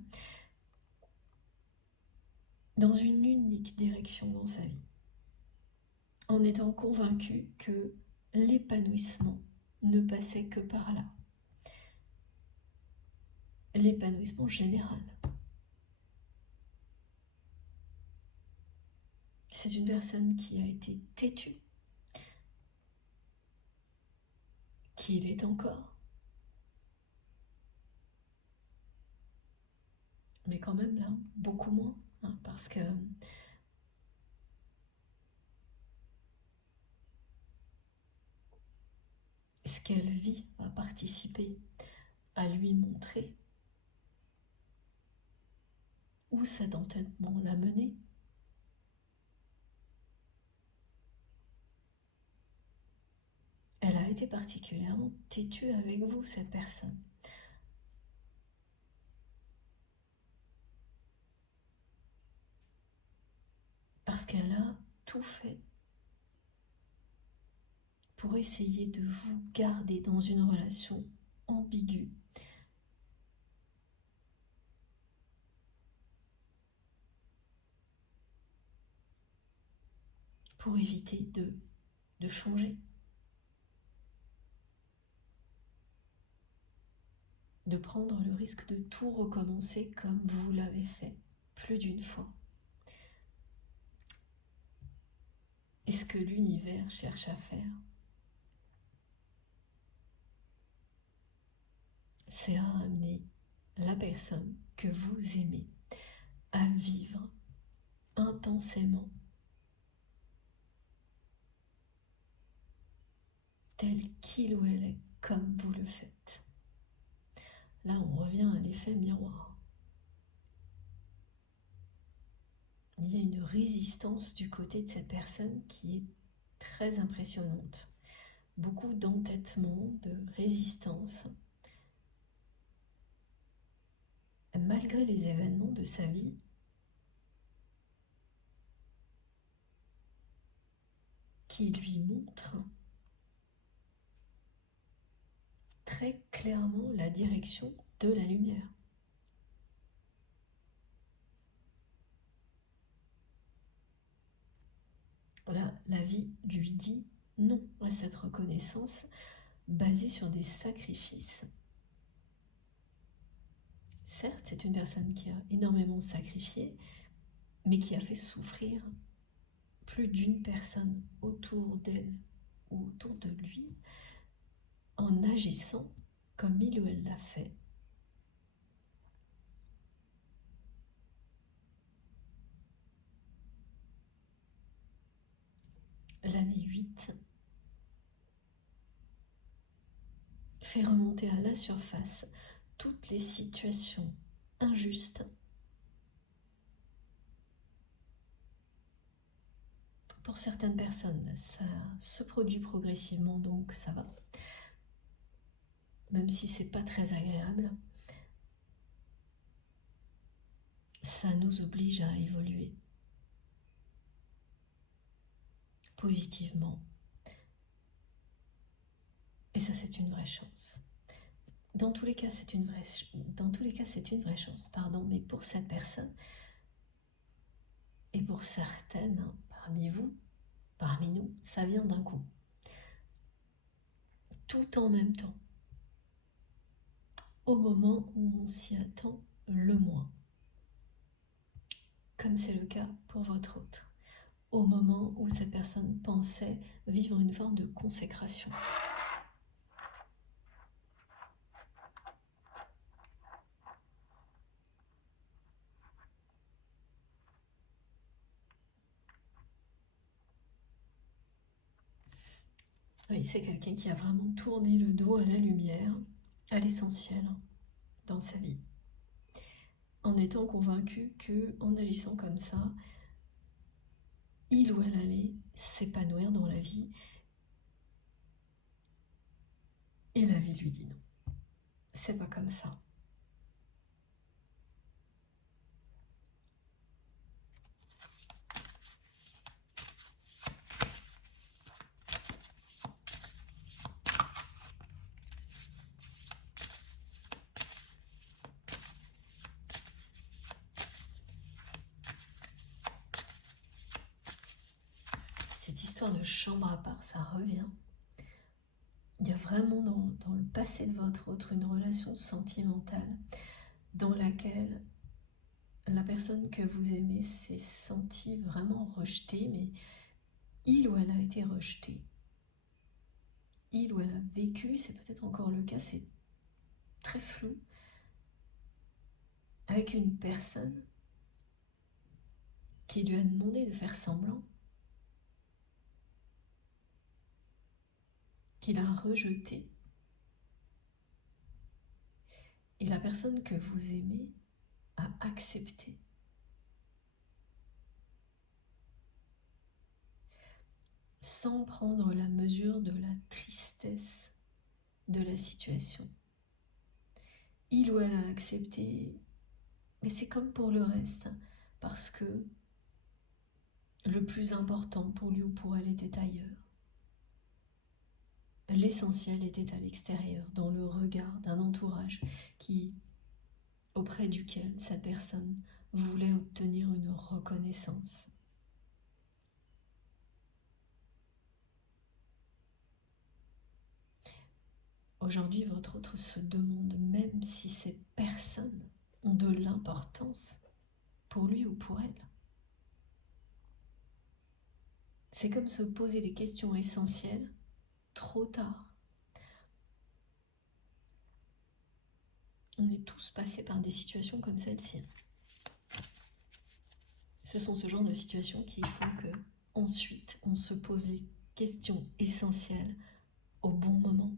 dans une unique direction dans sa vie, en étant convaincue que l'épanouissement ne passait que par là. L'épanouissement général. C'est une personne qui a été têtue, qui l'est encore, mais quand même là, beaucoup moins, hein, parce que ce qu'elle vit va participer à lui montrer où cet entêtement l'a mené. Elle a été particulièrement têtue avec vous, cette personne. Parce qu'elle a tout fait pour essayer de vous garder dans une relation ambiguë. Pour éviter de changer. De prendre le risque de tout recommencer comme vous l'avez fait plus d'une fois. Et ce que l'univers cherche à faire, c'est à amener la personne que vous aimez à vivre intensément telle qu'il ou elle est, comme vous le faites. Là, on revient à l'effet miroir. Il y a une résistance du côté de cette personne qui est très impressionnante. Beaucoup d'entêtement, de résistance. Malgré les événements de sa vie, qui lui montrent très clairement la direction de la lumière. Là, la vie lui dit non à cette reconnaissance basée sur des sacrifices. Certes, c'est une personne qui a énormément sacrifié, mais qui a fait souffrir plus d'une personne autour d'elle ou autour de lui en agissant comme il ou elle l'a fait. L'année 8 fait remonter à la surface toutes les situations injustes. Pour certaines personnes, ça se produit progressivement, donc ça va. Même si c'est pas très agréable, ça nous oblige à évoluer positivement. Et ça, c'est une vraie chance. Dans tous les cas, c'est une vraie chance, pardon, mais pour cette personne, et pour certaines parmi vous, parmi nous, ça vient d'un coup. tout en même temps, au moment où on s'y attend le moins, comme c'est le cas pour votre autre, au moment où cette personne pensait vivre une forme de consécration. Oui, c'est quelqu'un qui a vraiment tourné le dos à la lumière, à l'essentiel dans sa vie, en étant convaincu qu'en agissant comme ça, il ou elle allait s'épanouir dans la vie, et la vie lui dit non. C'est pas comme ça. Cette histoire de chambre à part, ça revient. Il y a vraiment dans le passé de votre autre une relation sentimentale dans laquelle la personne que vous aimez s'est sentie vraiment rejetée, mais il ou elle a été rejeté. Il ou elle a vécu, c'est peut-être encore le cas, c'est très flou, avec une personne qui lui a demandé de faire semblant, qu'il a rejeté. Et la personne que vous aimez a accepté. Sans prendre la mesure de la tristesse de la situation. Il ou elle a accepté, mais c'est comme pour le reste, parce que le plus important pour lui ou pour elle était ailleurs. L'essentiel était à l'extérieur, dans le regard d'un entourage auprès duquel cette personne voulait obtenir une reconnaissance. Aujourd'hui, votre autre se demande même si ces personnes ont de l'importance pour lui ou pour elle. C'est comme se poser les questions essentielles trop tard. On est tous passés par des situations comme celle-ci. Ce sont ce genre de situations qui font que ensuite on se pose les questions essentielles au bon moment.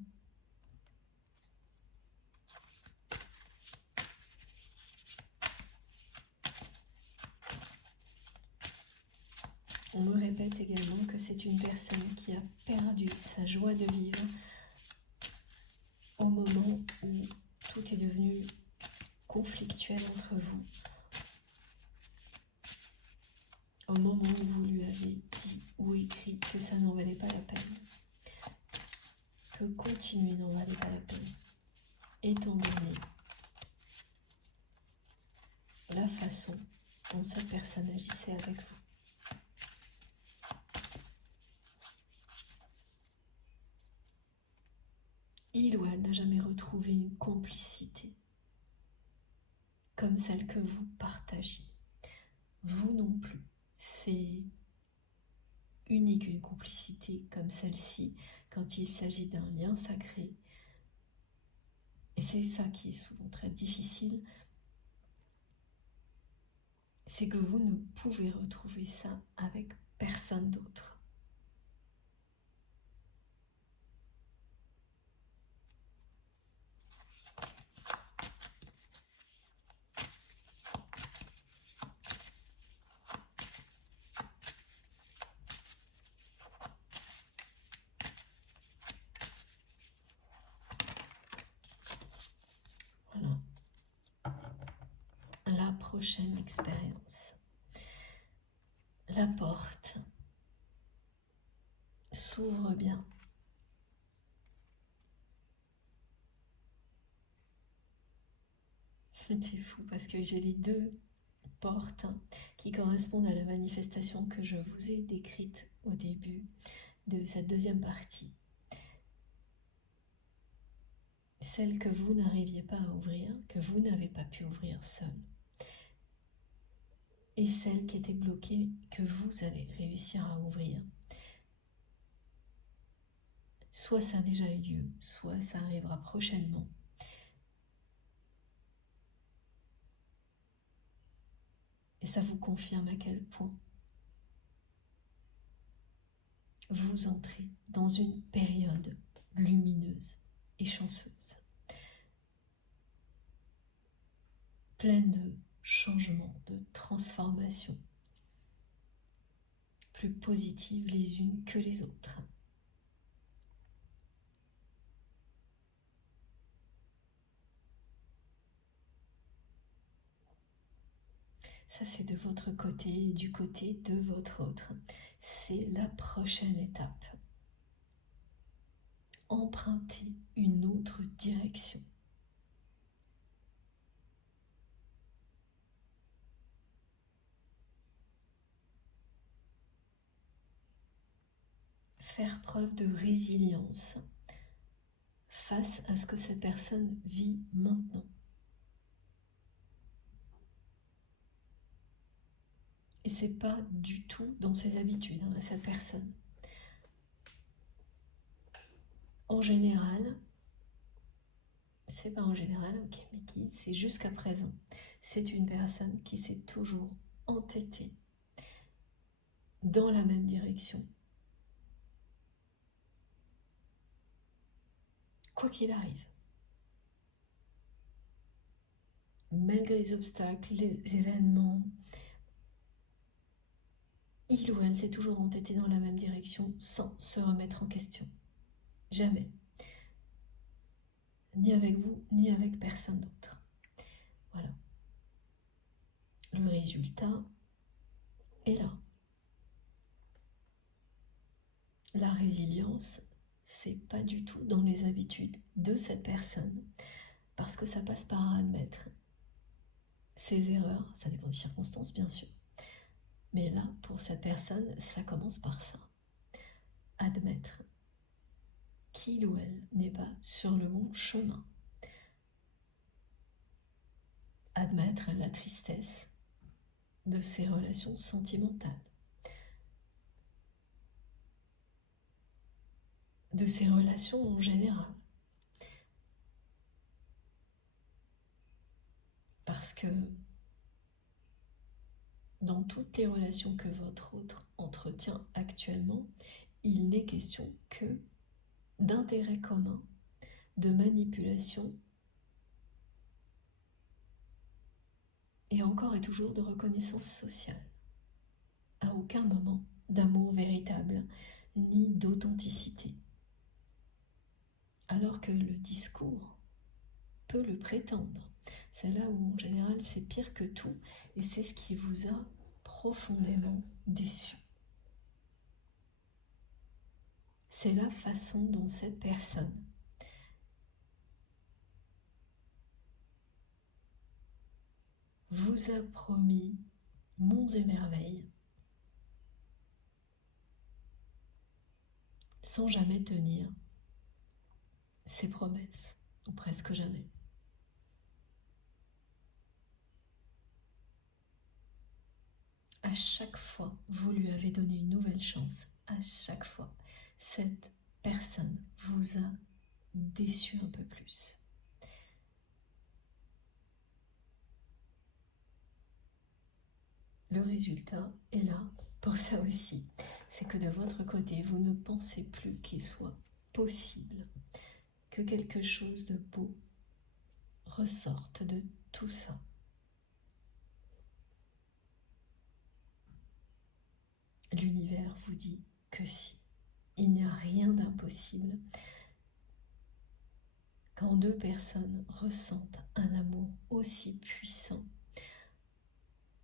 On me répète également que c'est une personne qui a perdu sa joie de vivre au moment où tout est devenu conflictuel entre vous. Au moment où vous lui avez dit ou écrit que ça n'en valait pas la peine, que continuer n'en valait pas la peine, étant donné la façon dont cette personne agissait avec vous. Il ou elle n'a jamais retrouvé une complicité comme celle que vous partagiez. Vous non plus. C'est unique une complicité comme celle-ci quand il s'agit d'un lien sacré. Et c'est ça qui est souvent très difficile. C'est que vous ne pouvez retrouver ça avec personne d'autre. Voilà. La prochaine expérience. La porte s'ouvre bien. C'est fou parce que j'ai les deux portes qui correspondent à la manifestation que je vous ai décrite au début de cette deuxième partie. celle que vous n'arriviez pas à ouvrir, que vous n'avez pas pu ouvrir seul, et celle qui était bloquée, que vous allez réussir à ouvrir. Soit ça a déjà eu lieu, soit ça arrivera prochainement. Et ça vous confirme à quel point vous entrez dans une période lumineuse et chanceuse, pleine de changements, de transformations, plus positives les unes que les autres. Ça, c'est de votre côté et du côté de votre autre. C'est la prochaine étape. Empruntez une autre direction. Faire preuve de résilience face à ce que cette personne vit maintenant. Et c'est pas du tout dans ses habitudes, cette personne. En général, c'est pas en général, ok, mais qui, c'est jusqu'à présent. C'est une personne qui s'est toujours entêtée dans la même direction. Quoi qu'il arrive. Malgré les obstacles, les événements, il ou elle s'est toujours entêté dans la même direction sans se remettre en question. Jamais. Ni avec vous, ni avec personne d'autre. Voilà. Le résultat est là. La résilience, c'est pas du tout dans les habitudes de cette personne, parce que ça passe par admettre ses erreurs, ça dépend des circonstances bien sûr. Mais là, pour cette personne, ça commence par ça. Admettre qu'il ou elle n'est pas sur le bon chemin. Admettre la tristesse de ses relations sentimentales, de ses relations en général. Parce que dans toutes les relations que votre autre entretient actuellement, il n'est question que d'intérêt commun, de manipulation et encore et toujours de reconnaissance sociale. À aucun moment d'amour véritable ni d'authenticité. Alors que le discours peut le prétendre. C'est là où en général c'est pire que tout et c'est ce qui vous a profondément déçu. C'est la façon dont cette personne vous a promis monts et merveilles sans jamais tenir ses promesses, ou presque jamais. À chaque fois, vous lui avez donné une nouvelle chance. À chaque fois, cette personne vous a déçu un peu plus. Le résultat est là pour ça aussi. C'est que de votre côté, vous ne pensez plus qu'il soit possible que quelque chose de beau ressorte de tout ça. L'univers vous dit que si. Il n'y a rien d'impossible quand deux personnes ressentent un amour aussi puissant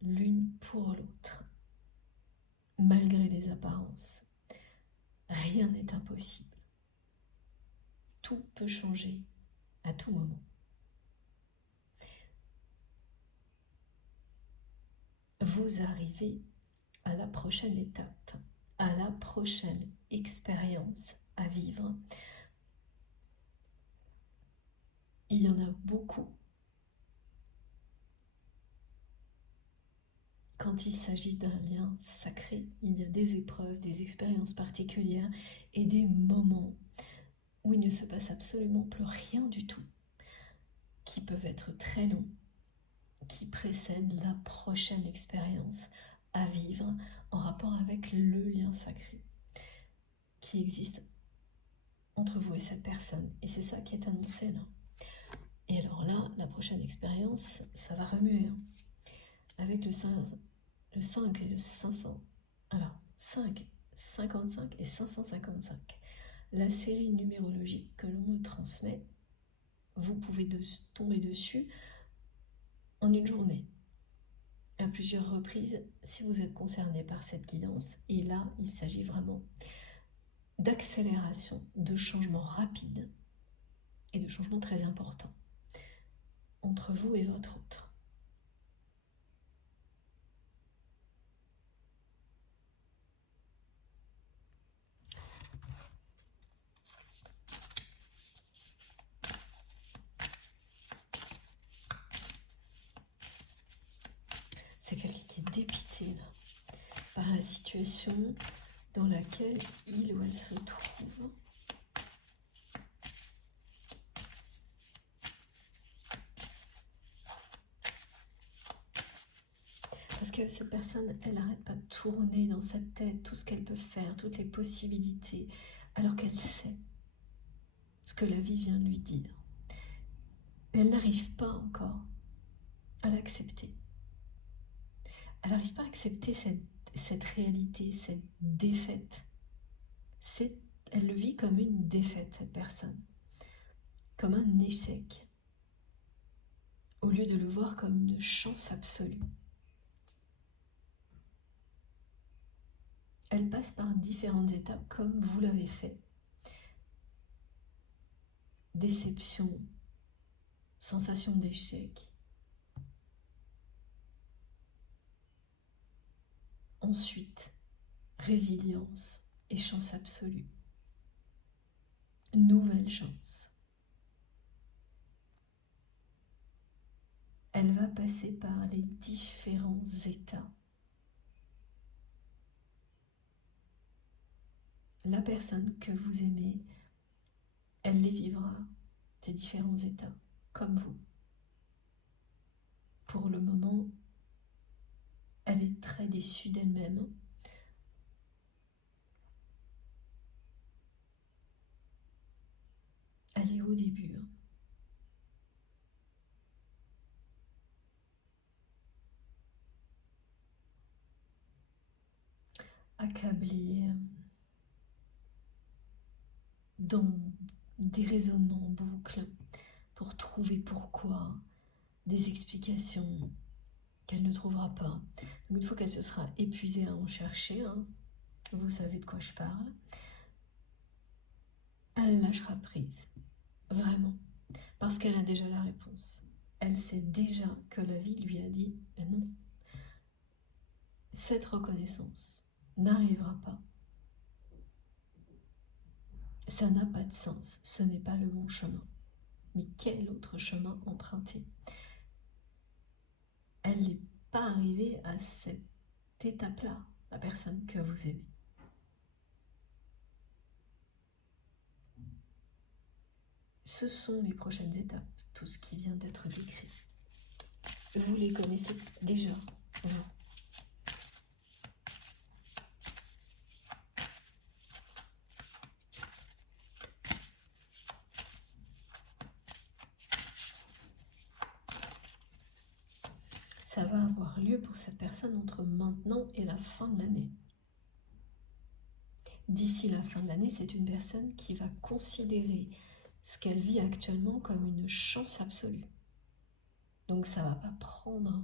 l'une pour l'autre. Malgré les apparences, rien n'est impossible. Tout peut changer à tout moment. Vous arrivez à la prochaine étape, à la prochaine expérience à vivre. il y en a beaucoup. Quand il s'agit d'un lien sacré, il y a des épreuves, des expériences particulières et des moments où il ne se passe absolument plus rien du tout, qui peuvent être très longs, qui précèdent la prochaine expérience à vivre en rapport avec le lien sacré qui existe entre vous et cette personne. Et c'est ça qui est annoncé là. Et alors là, la prochaine expérience, ça va remuer. Avec le 5 et le 500. Alors, 5, 55 et 555. La série numérologique que l'on me transmet, vous pouvez tomber dessus en une journée, à plusieurs reprises, si vous êtes concerné par cette guidance. Et là, il s'agit vraiment d'accélération, de changements rapides et de changements très importants entre vous et votre autre. C'est quelqu'un qui est dépité là, par la situation dans laquelle il ou elle se trouve. Parce que cette personne, elle n'arrête pas de tourner dans sa tête tout ce qu'elle peut faire, toutes les possibilités, alors qu'elle sait ce que la vie vient de lui dire. Mais elle n'arrive pas encore à l'accepter. Elle n'arrive pas à accepter cette réalité, cette défaite. Elle le vit comme une défaite, cette personne, comme un échec, au lieu de le voir comme une chance absolue. Elle passe par différentes étapes comme vous l'avez fait. Déception, sensation d'échec. Ensuite, résilience et chance absolue. Nouvelle chance. Elle va passer par les différents états. La personne que vous aimez, elle les vivra, ces différents états, comme vous. Pour le moment, elle est très déçue d'elle-même. Elle est au début. Accablée dans des raisonnements en boucle pour trouver pourquoi, des explications qu'elle ne trouvera pas. Donc une fois qu'elle se sera épuisée à en chercher, vous savez de quoi je parle, elle lâchera prise, vraiment, parce qu'elle a déjà la réponse. Elle sait déjà que la vie lui a dit non. Cette reconnaissance n'arrivera pas. Ça n'a pas de sens, ce n'est pas le bon chemin. Mais quel autre chemin emprunter? Elle n'est pas arrivée à cette étape-là, la personne que vous aimez. Ce sont les prochaines étapes, tout ce qui vient d'être décrit. Vous les connaissez déjà, vous. Ça va avoir lieu pour cette personne entre maintenant et la fin de l'année. D'ici la fin de l'année, c'est une personne qui va considérer ce qu'elle vit actuellement comme une chance absolue. Donc ça ne va pas prendre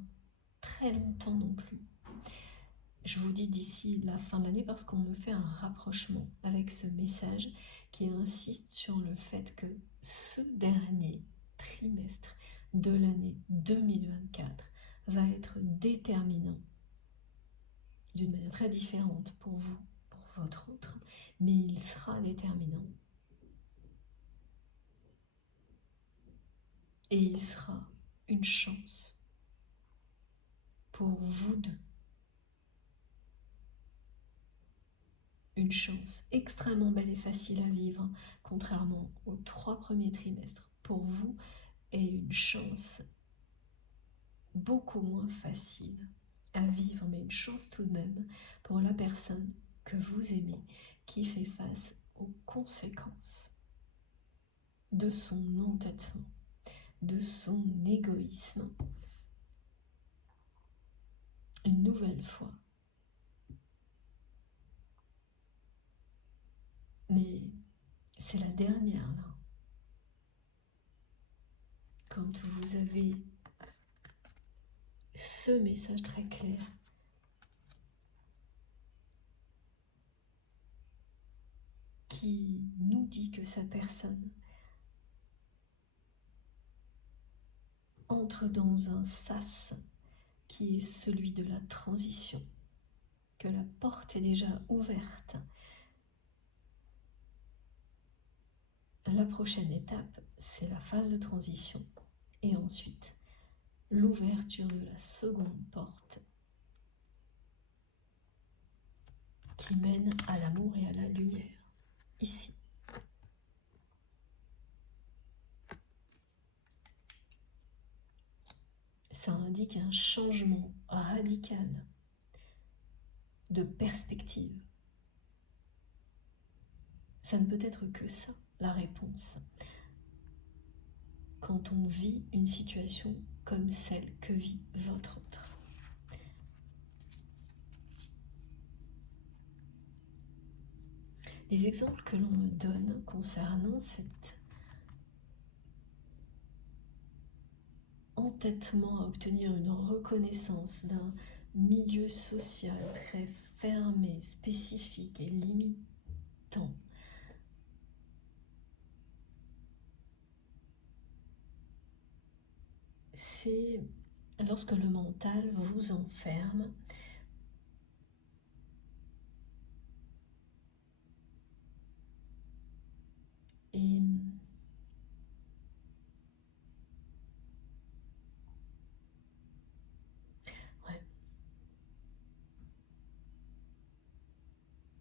très longtemps non plus. Je vous dis d'ici la fin de l'année parce qu'on me fait un rapprochement avec ce message qui insiste sur le fait que ce dernier trimestre de l'année 2024 va être déterminant d'une manière très différente pour vous, pour votre autre, mais il sera déterminant. Et il sera une chance pour vous deux. Une chance extrêmement belle et facile à vivre, contrairement aux 3 premiers trimestres pour vous, et une chance beaucoup moins facile à vivre, mais une chance tout de même pour la personne que vous aimez, qui fait face aux conséquences de son entêtement, de son égoïsme. Une nouvelle fois. Mais c'est la dernière là. Quand vous avez ce message très clair, qui nous dit que sa personne entre dans un sas qui est celui de la transition, que la porte est déjà ouverte. La prochaine étape, c'est la phase de transition et ensuite l'ouverture de la seconde porte qui mène à l'amour et à la lumière, ici. Ça indique un changement radical de perspective. Ça ne peut être que ça, la réponse. Quand on vit une situation comme celle que vit votre autre. Les exemples que l'on me donne concernant cet entêtement à obtenir une reconnaissance d'un milieu social très fermé, spécifique et limitant, c'est lorsque le mental vous enferme et ouais,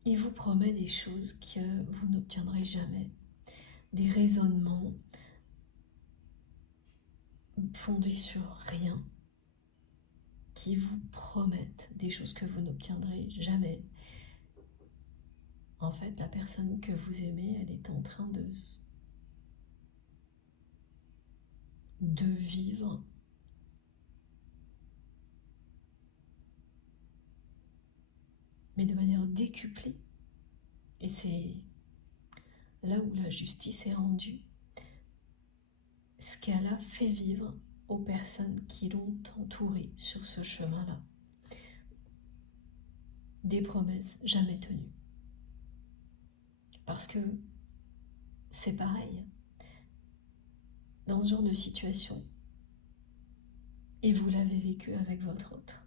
il vous promet des choses que vous n'obtiendrez jamais, des raisonnements fondés sur rien, qui vous promettent des choses que vous n'obtiendrez jamais. En fait, la personne que vous aimez, elle est en train de vivre mais de manière décuplée. Et c'est là où la justice est rendue, ce qu'elle a fait vivre aux personnes qui l'ont entourée sur ce chemin-là. Des promesses jamais tenues. Parce que c'est pareil. Dans ce genre de situation, et vous l'avez vécu avec votre autre,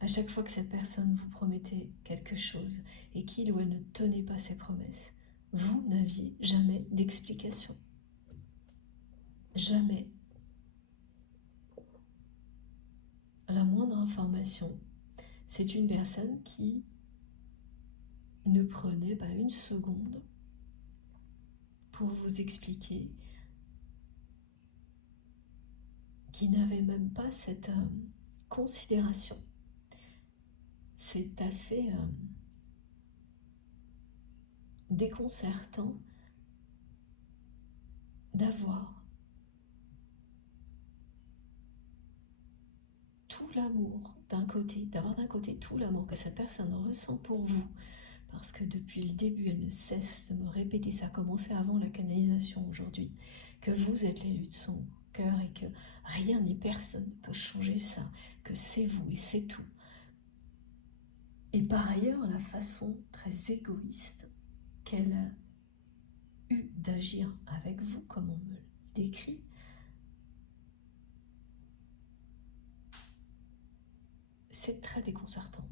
à chaque fois que cette personne vous promettait quelque chose et qu'il ou elle ne tenait pas ses promesses, vous n'aviez jamais d'explication. Jamais. À la moindre information, c'est une personne qui ne prenait pas une seconde pour vous expliquer, qui n'avait même pas cette considération. C'est assez déconcertant d'avoir tout l'amour d'un côté, d'avoir d'un côté tout l'amour que cette personne ressent pour vous, parce que depuis le début, elle ne cesse de me répéter, ça a commencé avant la canalisation aujourd'hui, que vous êtes l'élu de son cœur et que rien ni personne ne peut changer ça, que c'est vous et c'est tout. Et par ailleurs, la façon très égoïste qu'elle a eu d'agir avec vous, comme on me le décrit, c'est très déconcertant.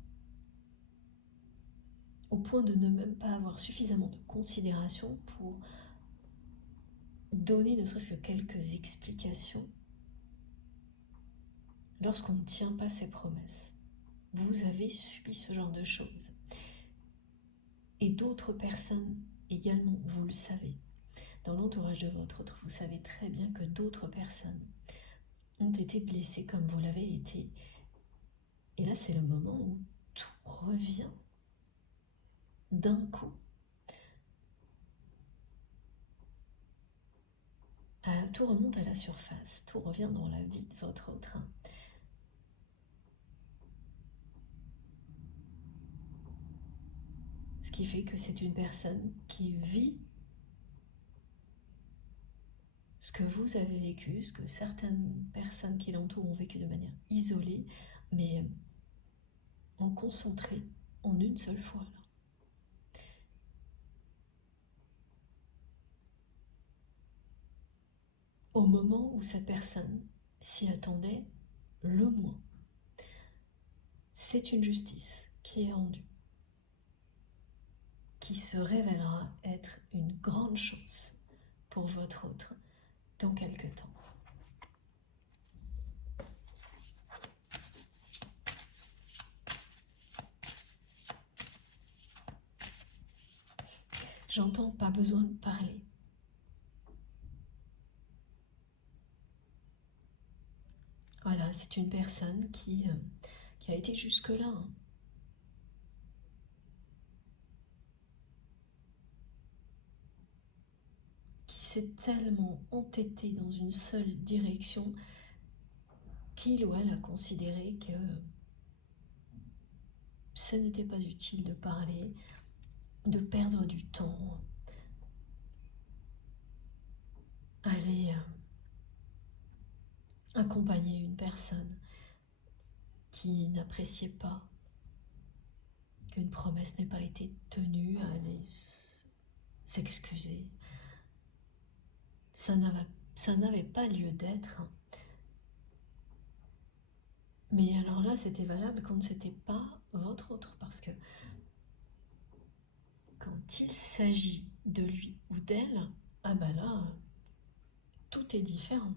Au point de ne même pas avoir suffisamment de considération pour donner ne serait-ce que quelques explications lorsqu'on ne tient pas ses promesses. Vous avez subi ce genre de choses. Et d'autres personnes également, vous le savez. Dans l'entourage de votre autre, vous savez très bien que d'autres personnes ont été blessées comme vous l'avez été. Et là, c'est le moment où tout revient d'un coup. Tout remonte à la surface, tout revient dans la vie de votre autre. Ce qui fait que c'est une personne qui vit ce que vous avez vécu, ce que certaines personnes qui l'entourent ont vécu de manière isolée, mais en concentré, en une seule fois. Là. Au moment où cette personne s'y attendait le moins. C'est une justice qui est rendue, qui se révélera être une grande chance pour votre autre dans quelque temps. J'entends pas besoin de parler. Voilà, c'est une personne qui a été jusque-là. Hein. Qui s'est tellement entêtée dans une seule direction qu'il ou elle a considéré que ce n'était pas utile de parler, de perdre du temps, aller accompagner une personne qui n'appréciait pas qu'une promesse n'ait pas été tenue, aller s'excuser. Ça n'avait pas lieu d'être. Mais alors là, c'était valable quand ce n'était pas votre autre, parce que quand il s'agit de lui ou d'elle, ah ben là, tout est différent.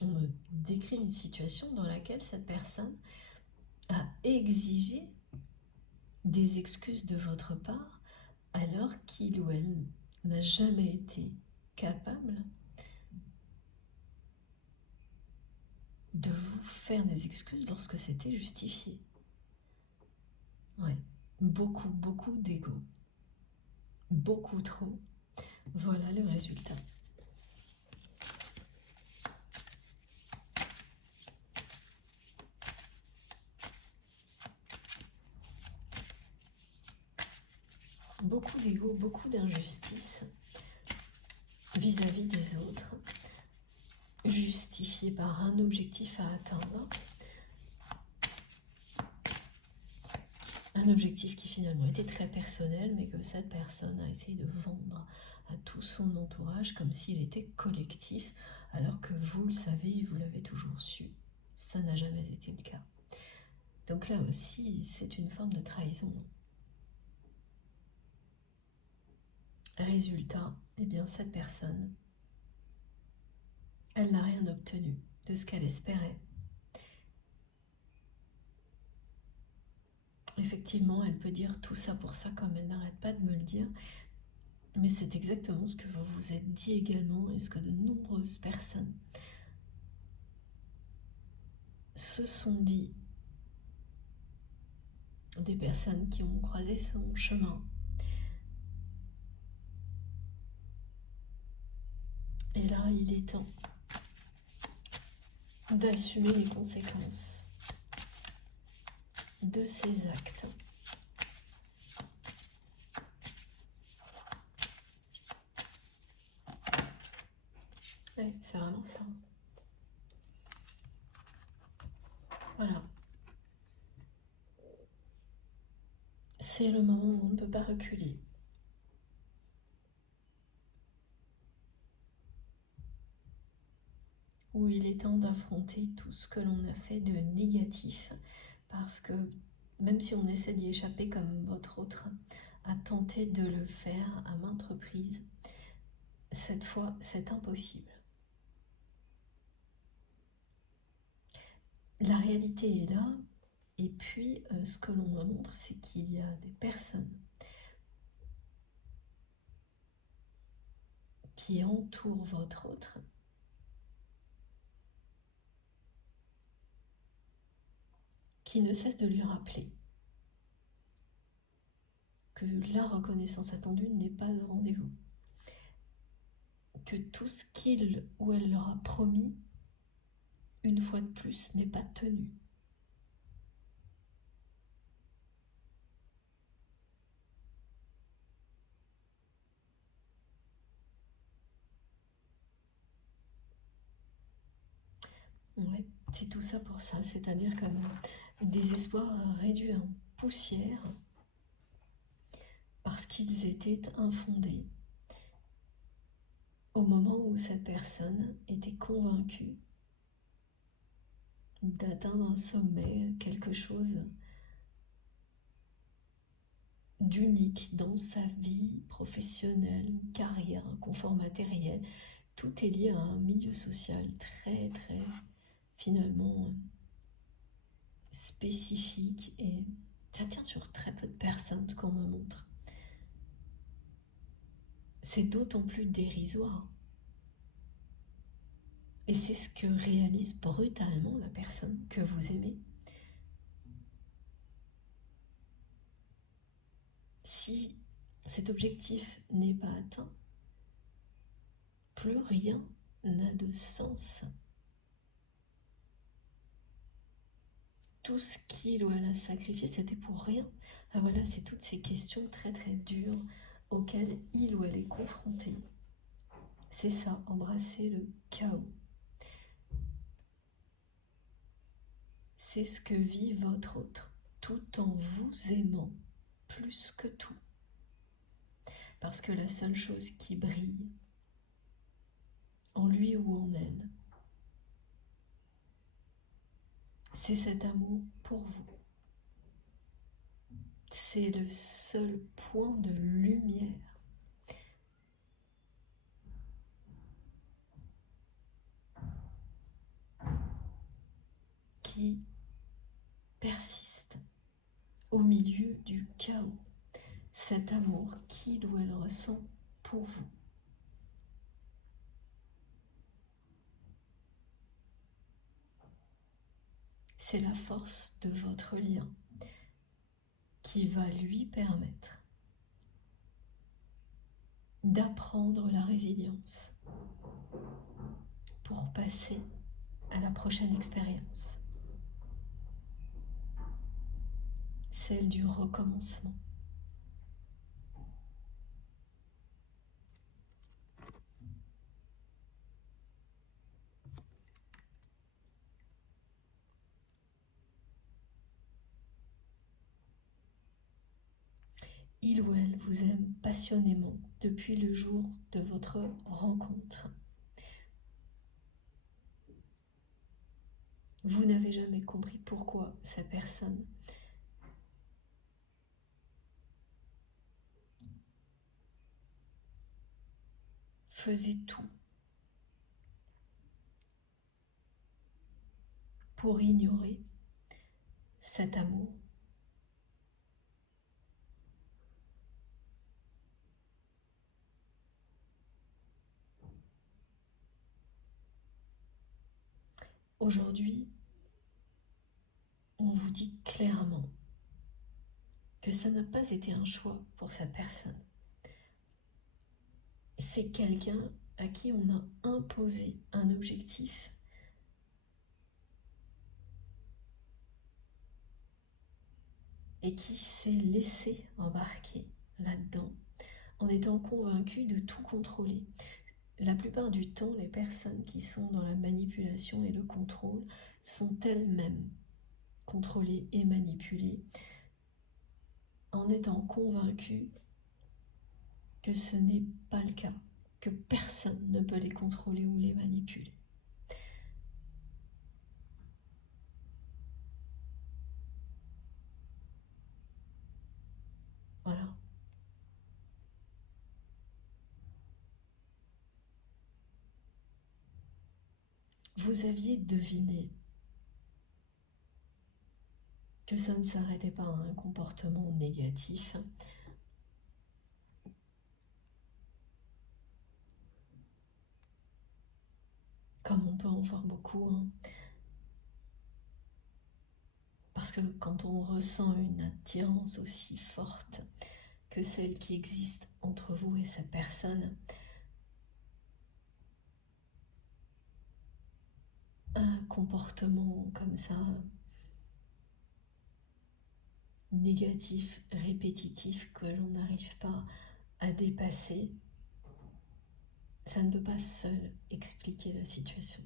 On me décrit une situation dans laquelle cette personne a exigé des excuses de votre part alors qu'il ou elle n'a jamais été capable de vous faire des excuses lorsque c'était justifié. Ouais, beaucoup d'ego. Beaucoup trop. Voilà le résultat. Beaucoup d'ego, beaucoup d'injustice vis-à-vis des autres, justifié par un objectif à atteindre. Un objectif qui finalement était très personnel, mais que cette personne a essayé de vendre à tout son entourage comme s'il était collectif, alors que vous le savez et vous l'avez toujours su. Ça n'a jamais été le cas. Donc là aussi, c'est une forme de trahison. Résultat, eh bien cette personne, elle n'a rien obtenu de ce qu'elle espérait. Effectivement, elle peut dire tout ça pour ça comme elle n'arrête pas de me le dire, mais c'est exactement ce que vous vous êtes dit également et ce que de nombreuses personnes se sont dit. Des personnes qui ont croisé son chemin. Et là, il est temps d'assumer les conséquences de ces actes. Ouais, c'est vraiment ça. Voilà. C'est le moment où on ne peut pas reculer. Où il est temps d'affronter tout ce que l'on a fait de négatif. Parce que même si on essaie d'y échapper comme votre autre a tenté de le faire à maintes reprises, cette fois, c'est impossible. La réalité est là, et puis ce que l'on me montre, c'est qu'il y a des personnes qui entourent votre autre, qui ne cessent de lui rappeler que la reconnaissance attendue n'est pas au rendez-vous, que tout ce qu'il ou elle leur a promis, une fois de plus, n'est pas tenu. Ouais, c'est tout ça pour ça, c'est-à-dire comme des espoirs réduits en poussière parce qu'ils étaient infondés au moment où cette personne était convaincue d'atteindre un sommet, quelque chose d'unique dans sa vie professionnelle, une carrière, un confort matériel. Tout est lié à un milieu social très très finalement spécifique, et ça tient sur très peu de personnes ce qu'on me montre. C'est d'autant plus dérisoire. Et c'est ce que réalise brutalement la personne que vous aimez. Si cet objectif n'est pas atteint, plus rien n'a de sens. Tout ce qu'il ou elle a sacrifié, c'était pour rien. Ah voilà, c'est toutes ces questions très très dures auxquelles il ou elle est confronté. C'est ça, embrasser le chaos. C'est ce que vit votre autre, tout en vous aimant plus que tout. Parce que la seule chose qui brille en lui ou en elle, c'est cet amour pour vous. C'est le seul point de lumière qui persiste au milieu du chaos. Cet amour qu'il ou elle ressent pour vous. C'est la force de votre lien qui va lui permettre d'apprendre la résilience pour passer à la prochaine expérience, celle du recommencement. Il ou elle vous aime passionnément depuis le jour de votre rencontre. Vous n'avez jamais compris pourquoi cette personne faisait tout pour ignorer cet amour. Aujourd'hui, on vous dit clairement que ça n'a pas été un choix pour cette personne. C'est quelqu'un à qui on a imposé un objectif et qui s'est laissé embarquer là-dedans en étant convaincu de tout contrôler. La plupart du temps, les personnes qui sont dans la manipulation et le contrôle sont elles-mêmes contrôlées et manipulées en étant convaincues que ce n'est pas le cas, que personne ne peut les contrôler ou les manipuler. Voilà. vous aviez deviné que ça ne s'arrêtait pas à un comportement négatif, comme on peut en voir beaucoup, hein. Parce que quand on ressent une attirance aussi forte que celle qui existe entre vous et cette personne, un comportement comme ça, négatif, répétitif, que l'on n'arrive pas à dépasser, ça ne peut pas seul expliquer la situation.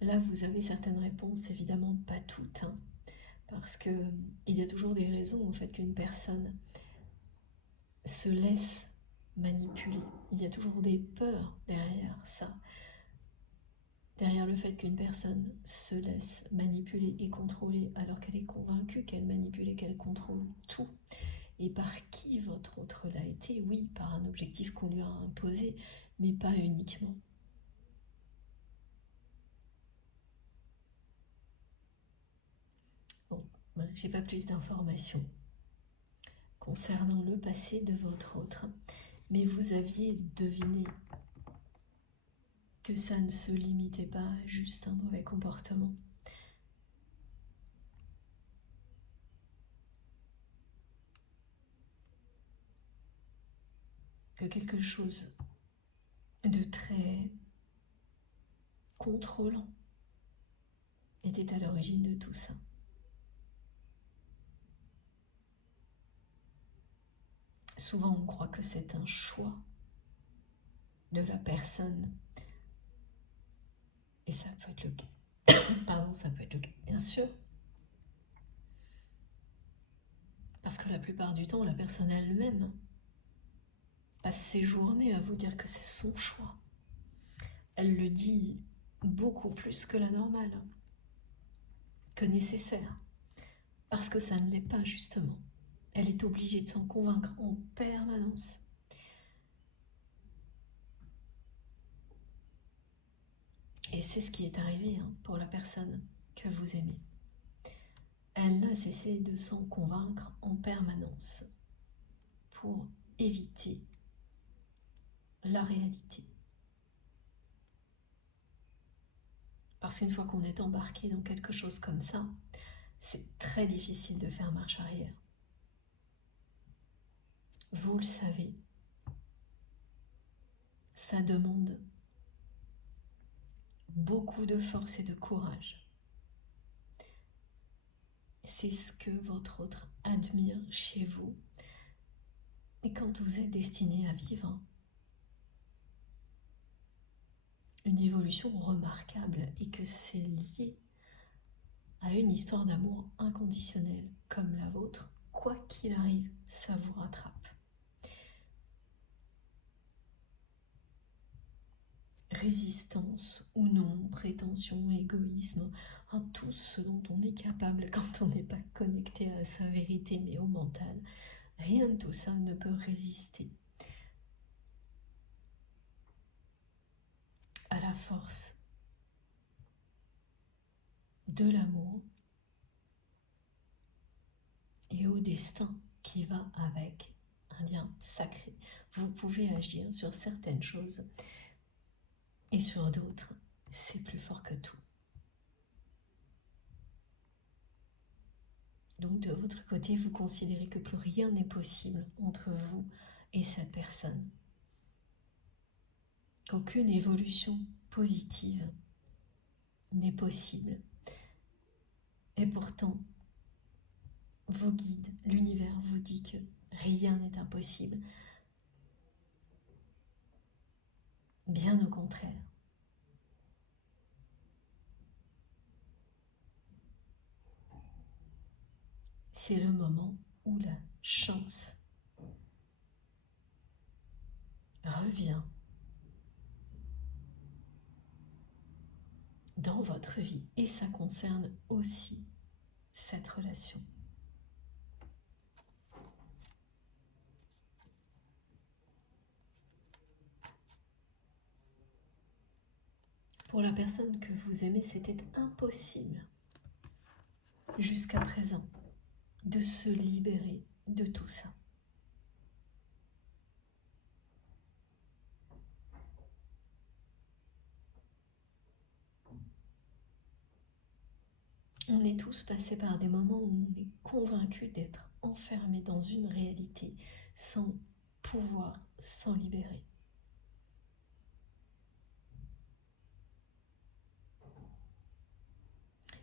Là, vous avez certaines réponses, évidemment pas toutes, hein, parce que il y a toujours des raisons au fait qu'une personne se laisse manipuler. Il y a toujours des peurs derrière ça. Derrière le fait qu'une personne se laisse manipuler et contrôler alors qu'elle est convaincue qu'elle manipule et qu'elle contrôle tout. Et par qui votre autre l'a été? Oui, par un objectif qu'on lui a imposé, mais pas uniquement. Bon, voilà, j'ai pas plus d'informations concernant le passé de votre autre, mais vous aviez deviné que ça ne se limitait pas à juste un mauvais comportement. Que quelque chose de très contrôlant était à l'origine de tout ça. Souvent, on croit que c'est un choix de la personne, et ça peut être le cas. Pardon, ça peut être le cas, bien sûr. Parce que la plupart du temps, la personne elle-même passe ses journées à vous dire que c'est son choix. Elle le dit beaucoup plus que la normale, que nécessaire. Parce que ça ne l'est pas, justement. Elle est obligée de s'en convaincre en permanence. Et c'est ce qui est arrivé pour la personne que vous aimez. Elle n'a cessé de s'en convaincre en permanence pour éviter la réalité. Parce qu'une fois qu'on est embarqué dans quelque chose comme ça, c'est très difficile de faire marche arrière. Vous le savez, ça demande beaucoup de force et de courage. C'est ce que votre autre admire chez vous. Et quand vous êtes destiné à vivre une évolution remarquable et que c'est lié à une histoire d'amour inconditionnel comme la vôtre, quoi qu'il arrive, ça vous rattrape. Résistance ou non, prétention, égoïsme, tout ce dont on est capable quand on n'est pas connecté à sa vérité mais au mental, rien de tout ça ne peut résister à la force de l'amour et au destin qui va avec un lien sacré. Vous pouvez agir sur certaines choses et sur d'autres, c'est plus fort que tout. Donc de votre côté, vous considérez que plus rien n'est possible entre vous et cette personne. Qu'aucune évolution positive n'est possible. Et pourtant, vos guides, l'univers vous dit que rien n'est impossible. Bien au contraire. C'est le moment où la chance revient dans votre vie et ça concerne aussi cette relation. la personne que vous aimez, c'était impossible jusqu'à présent de se libérer de tout ça. On est tous passés par des moments où on est convaincu d'être enfermé dans une réalité sans pouvoir s'en libérer.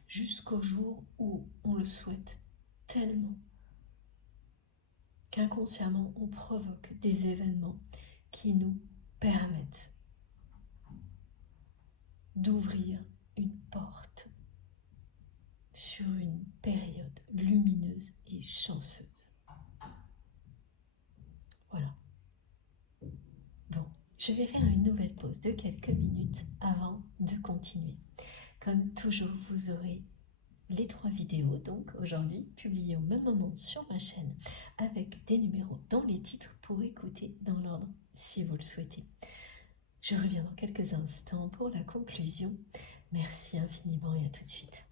Jusqu'au jour où on le souhaite tellement qu'inconsciemment on provoque des événements qui nous permettent d'ouvrir une porte sur une période lumineuse et chanceuse. Voilà. Bon, je vais faire une nouvelle pause de quelques minutes avant de continuer. Comme toujours, vous aurez les 3 vidéos, donc aujourd'hui, publiées au même moment sur ma chaîne, avec des numéros dans les titres pour écouter dans l'ordre si vous le souhaitez. Je reviens dans quelques instants pour la conclusion. Merci infiniment et à tout de suite.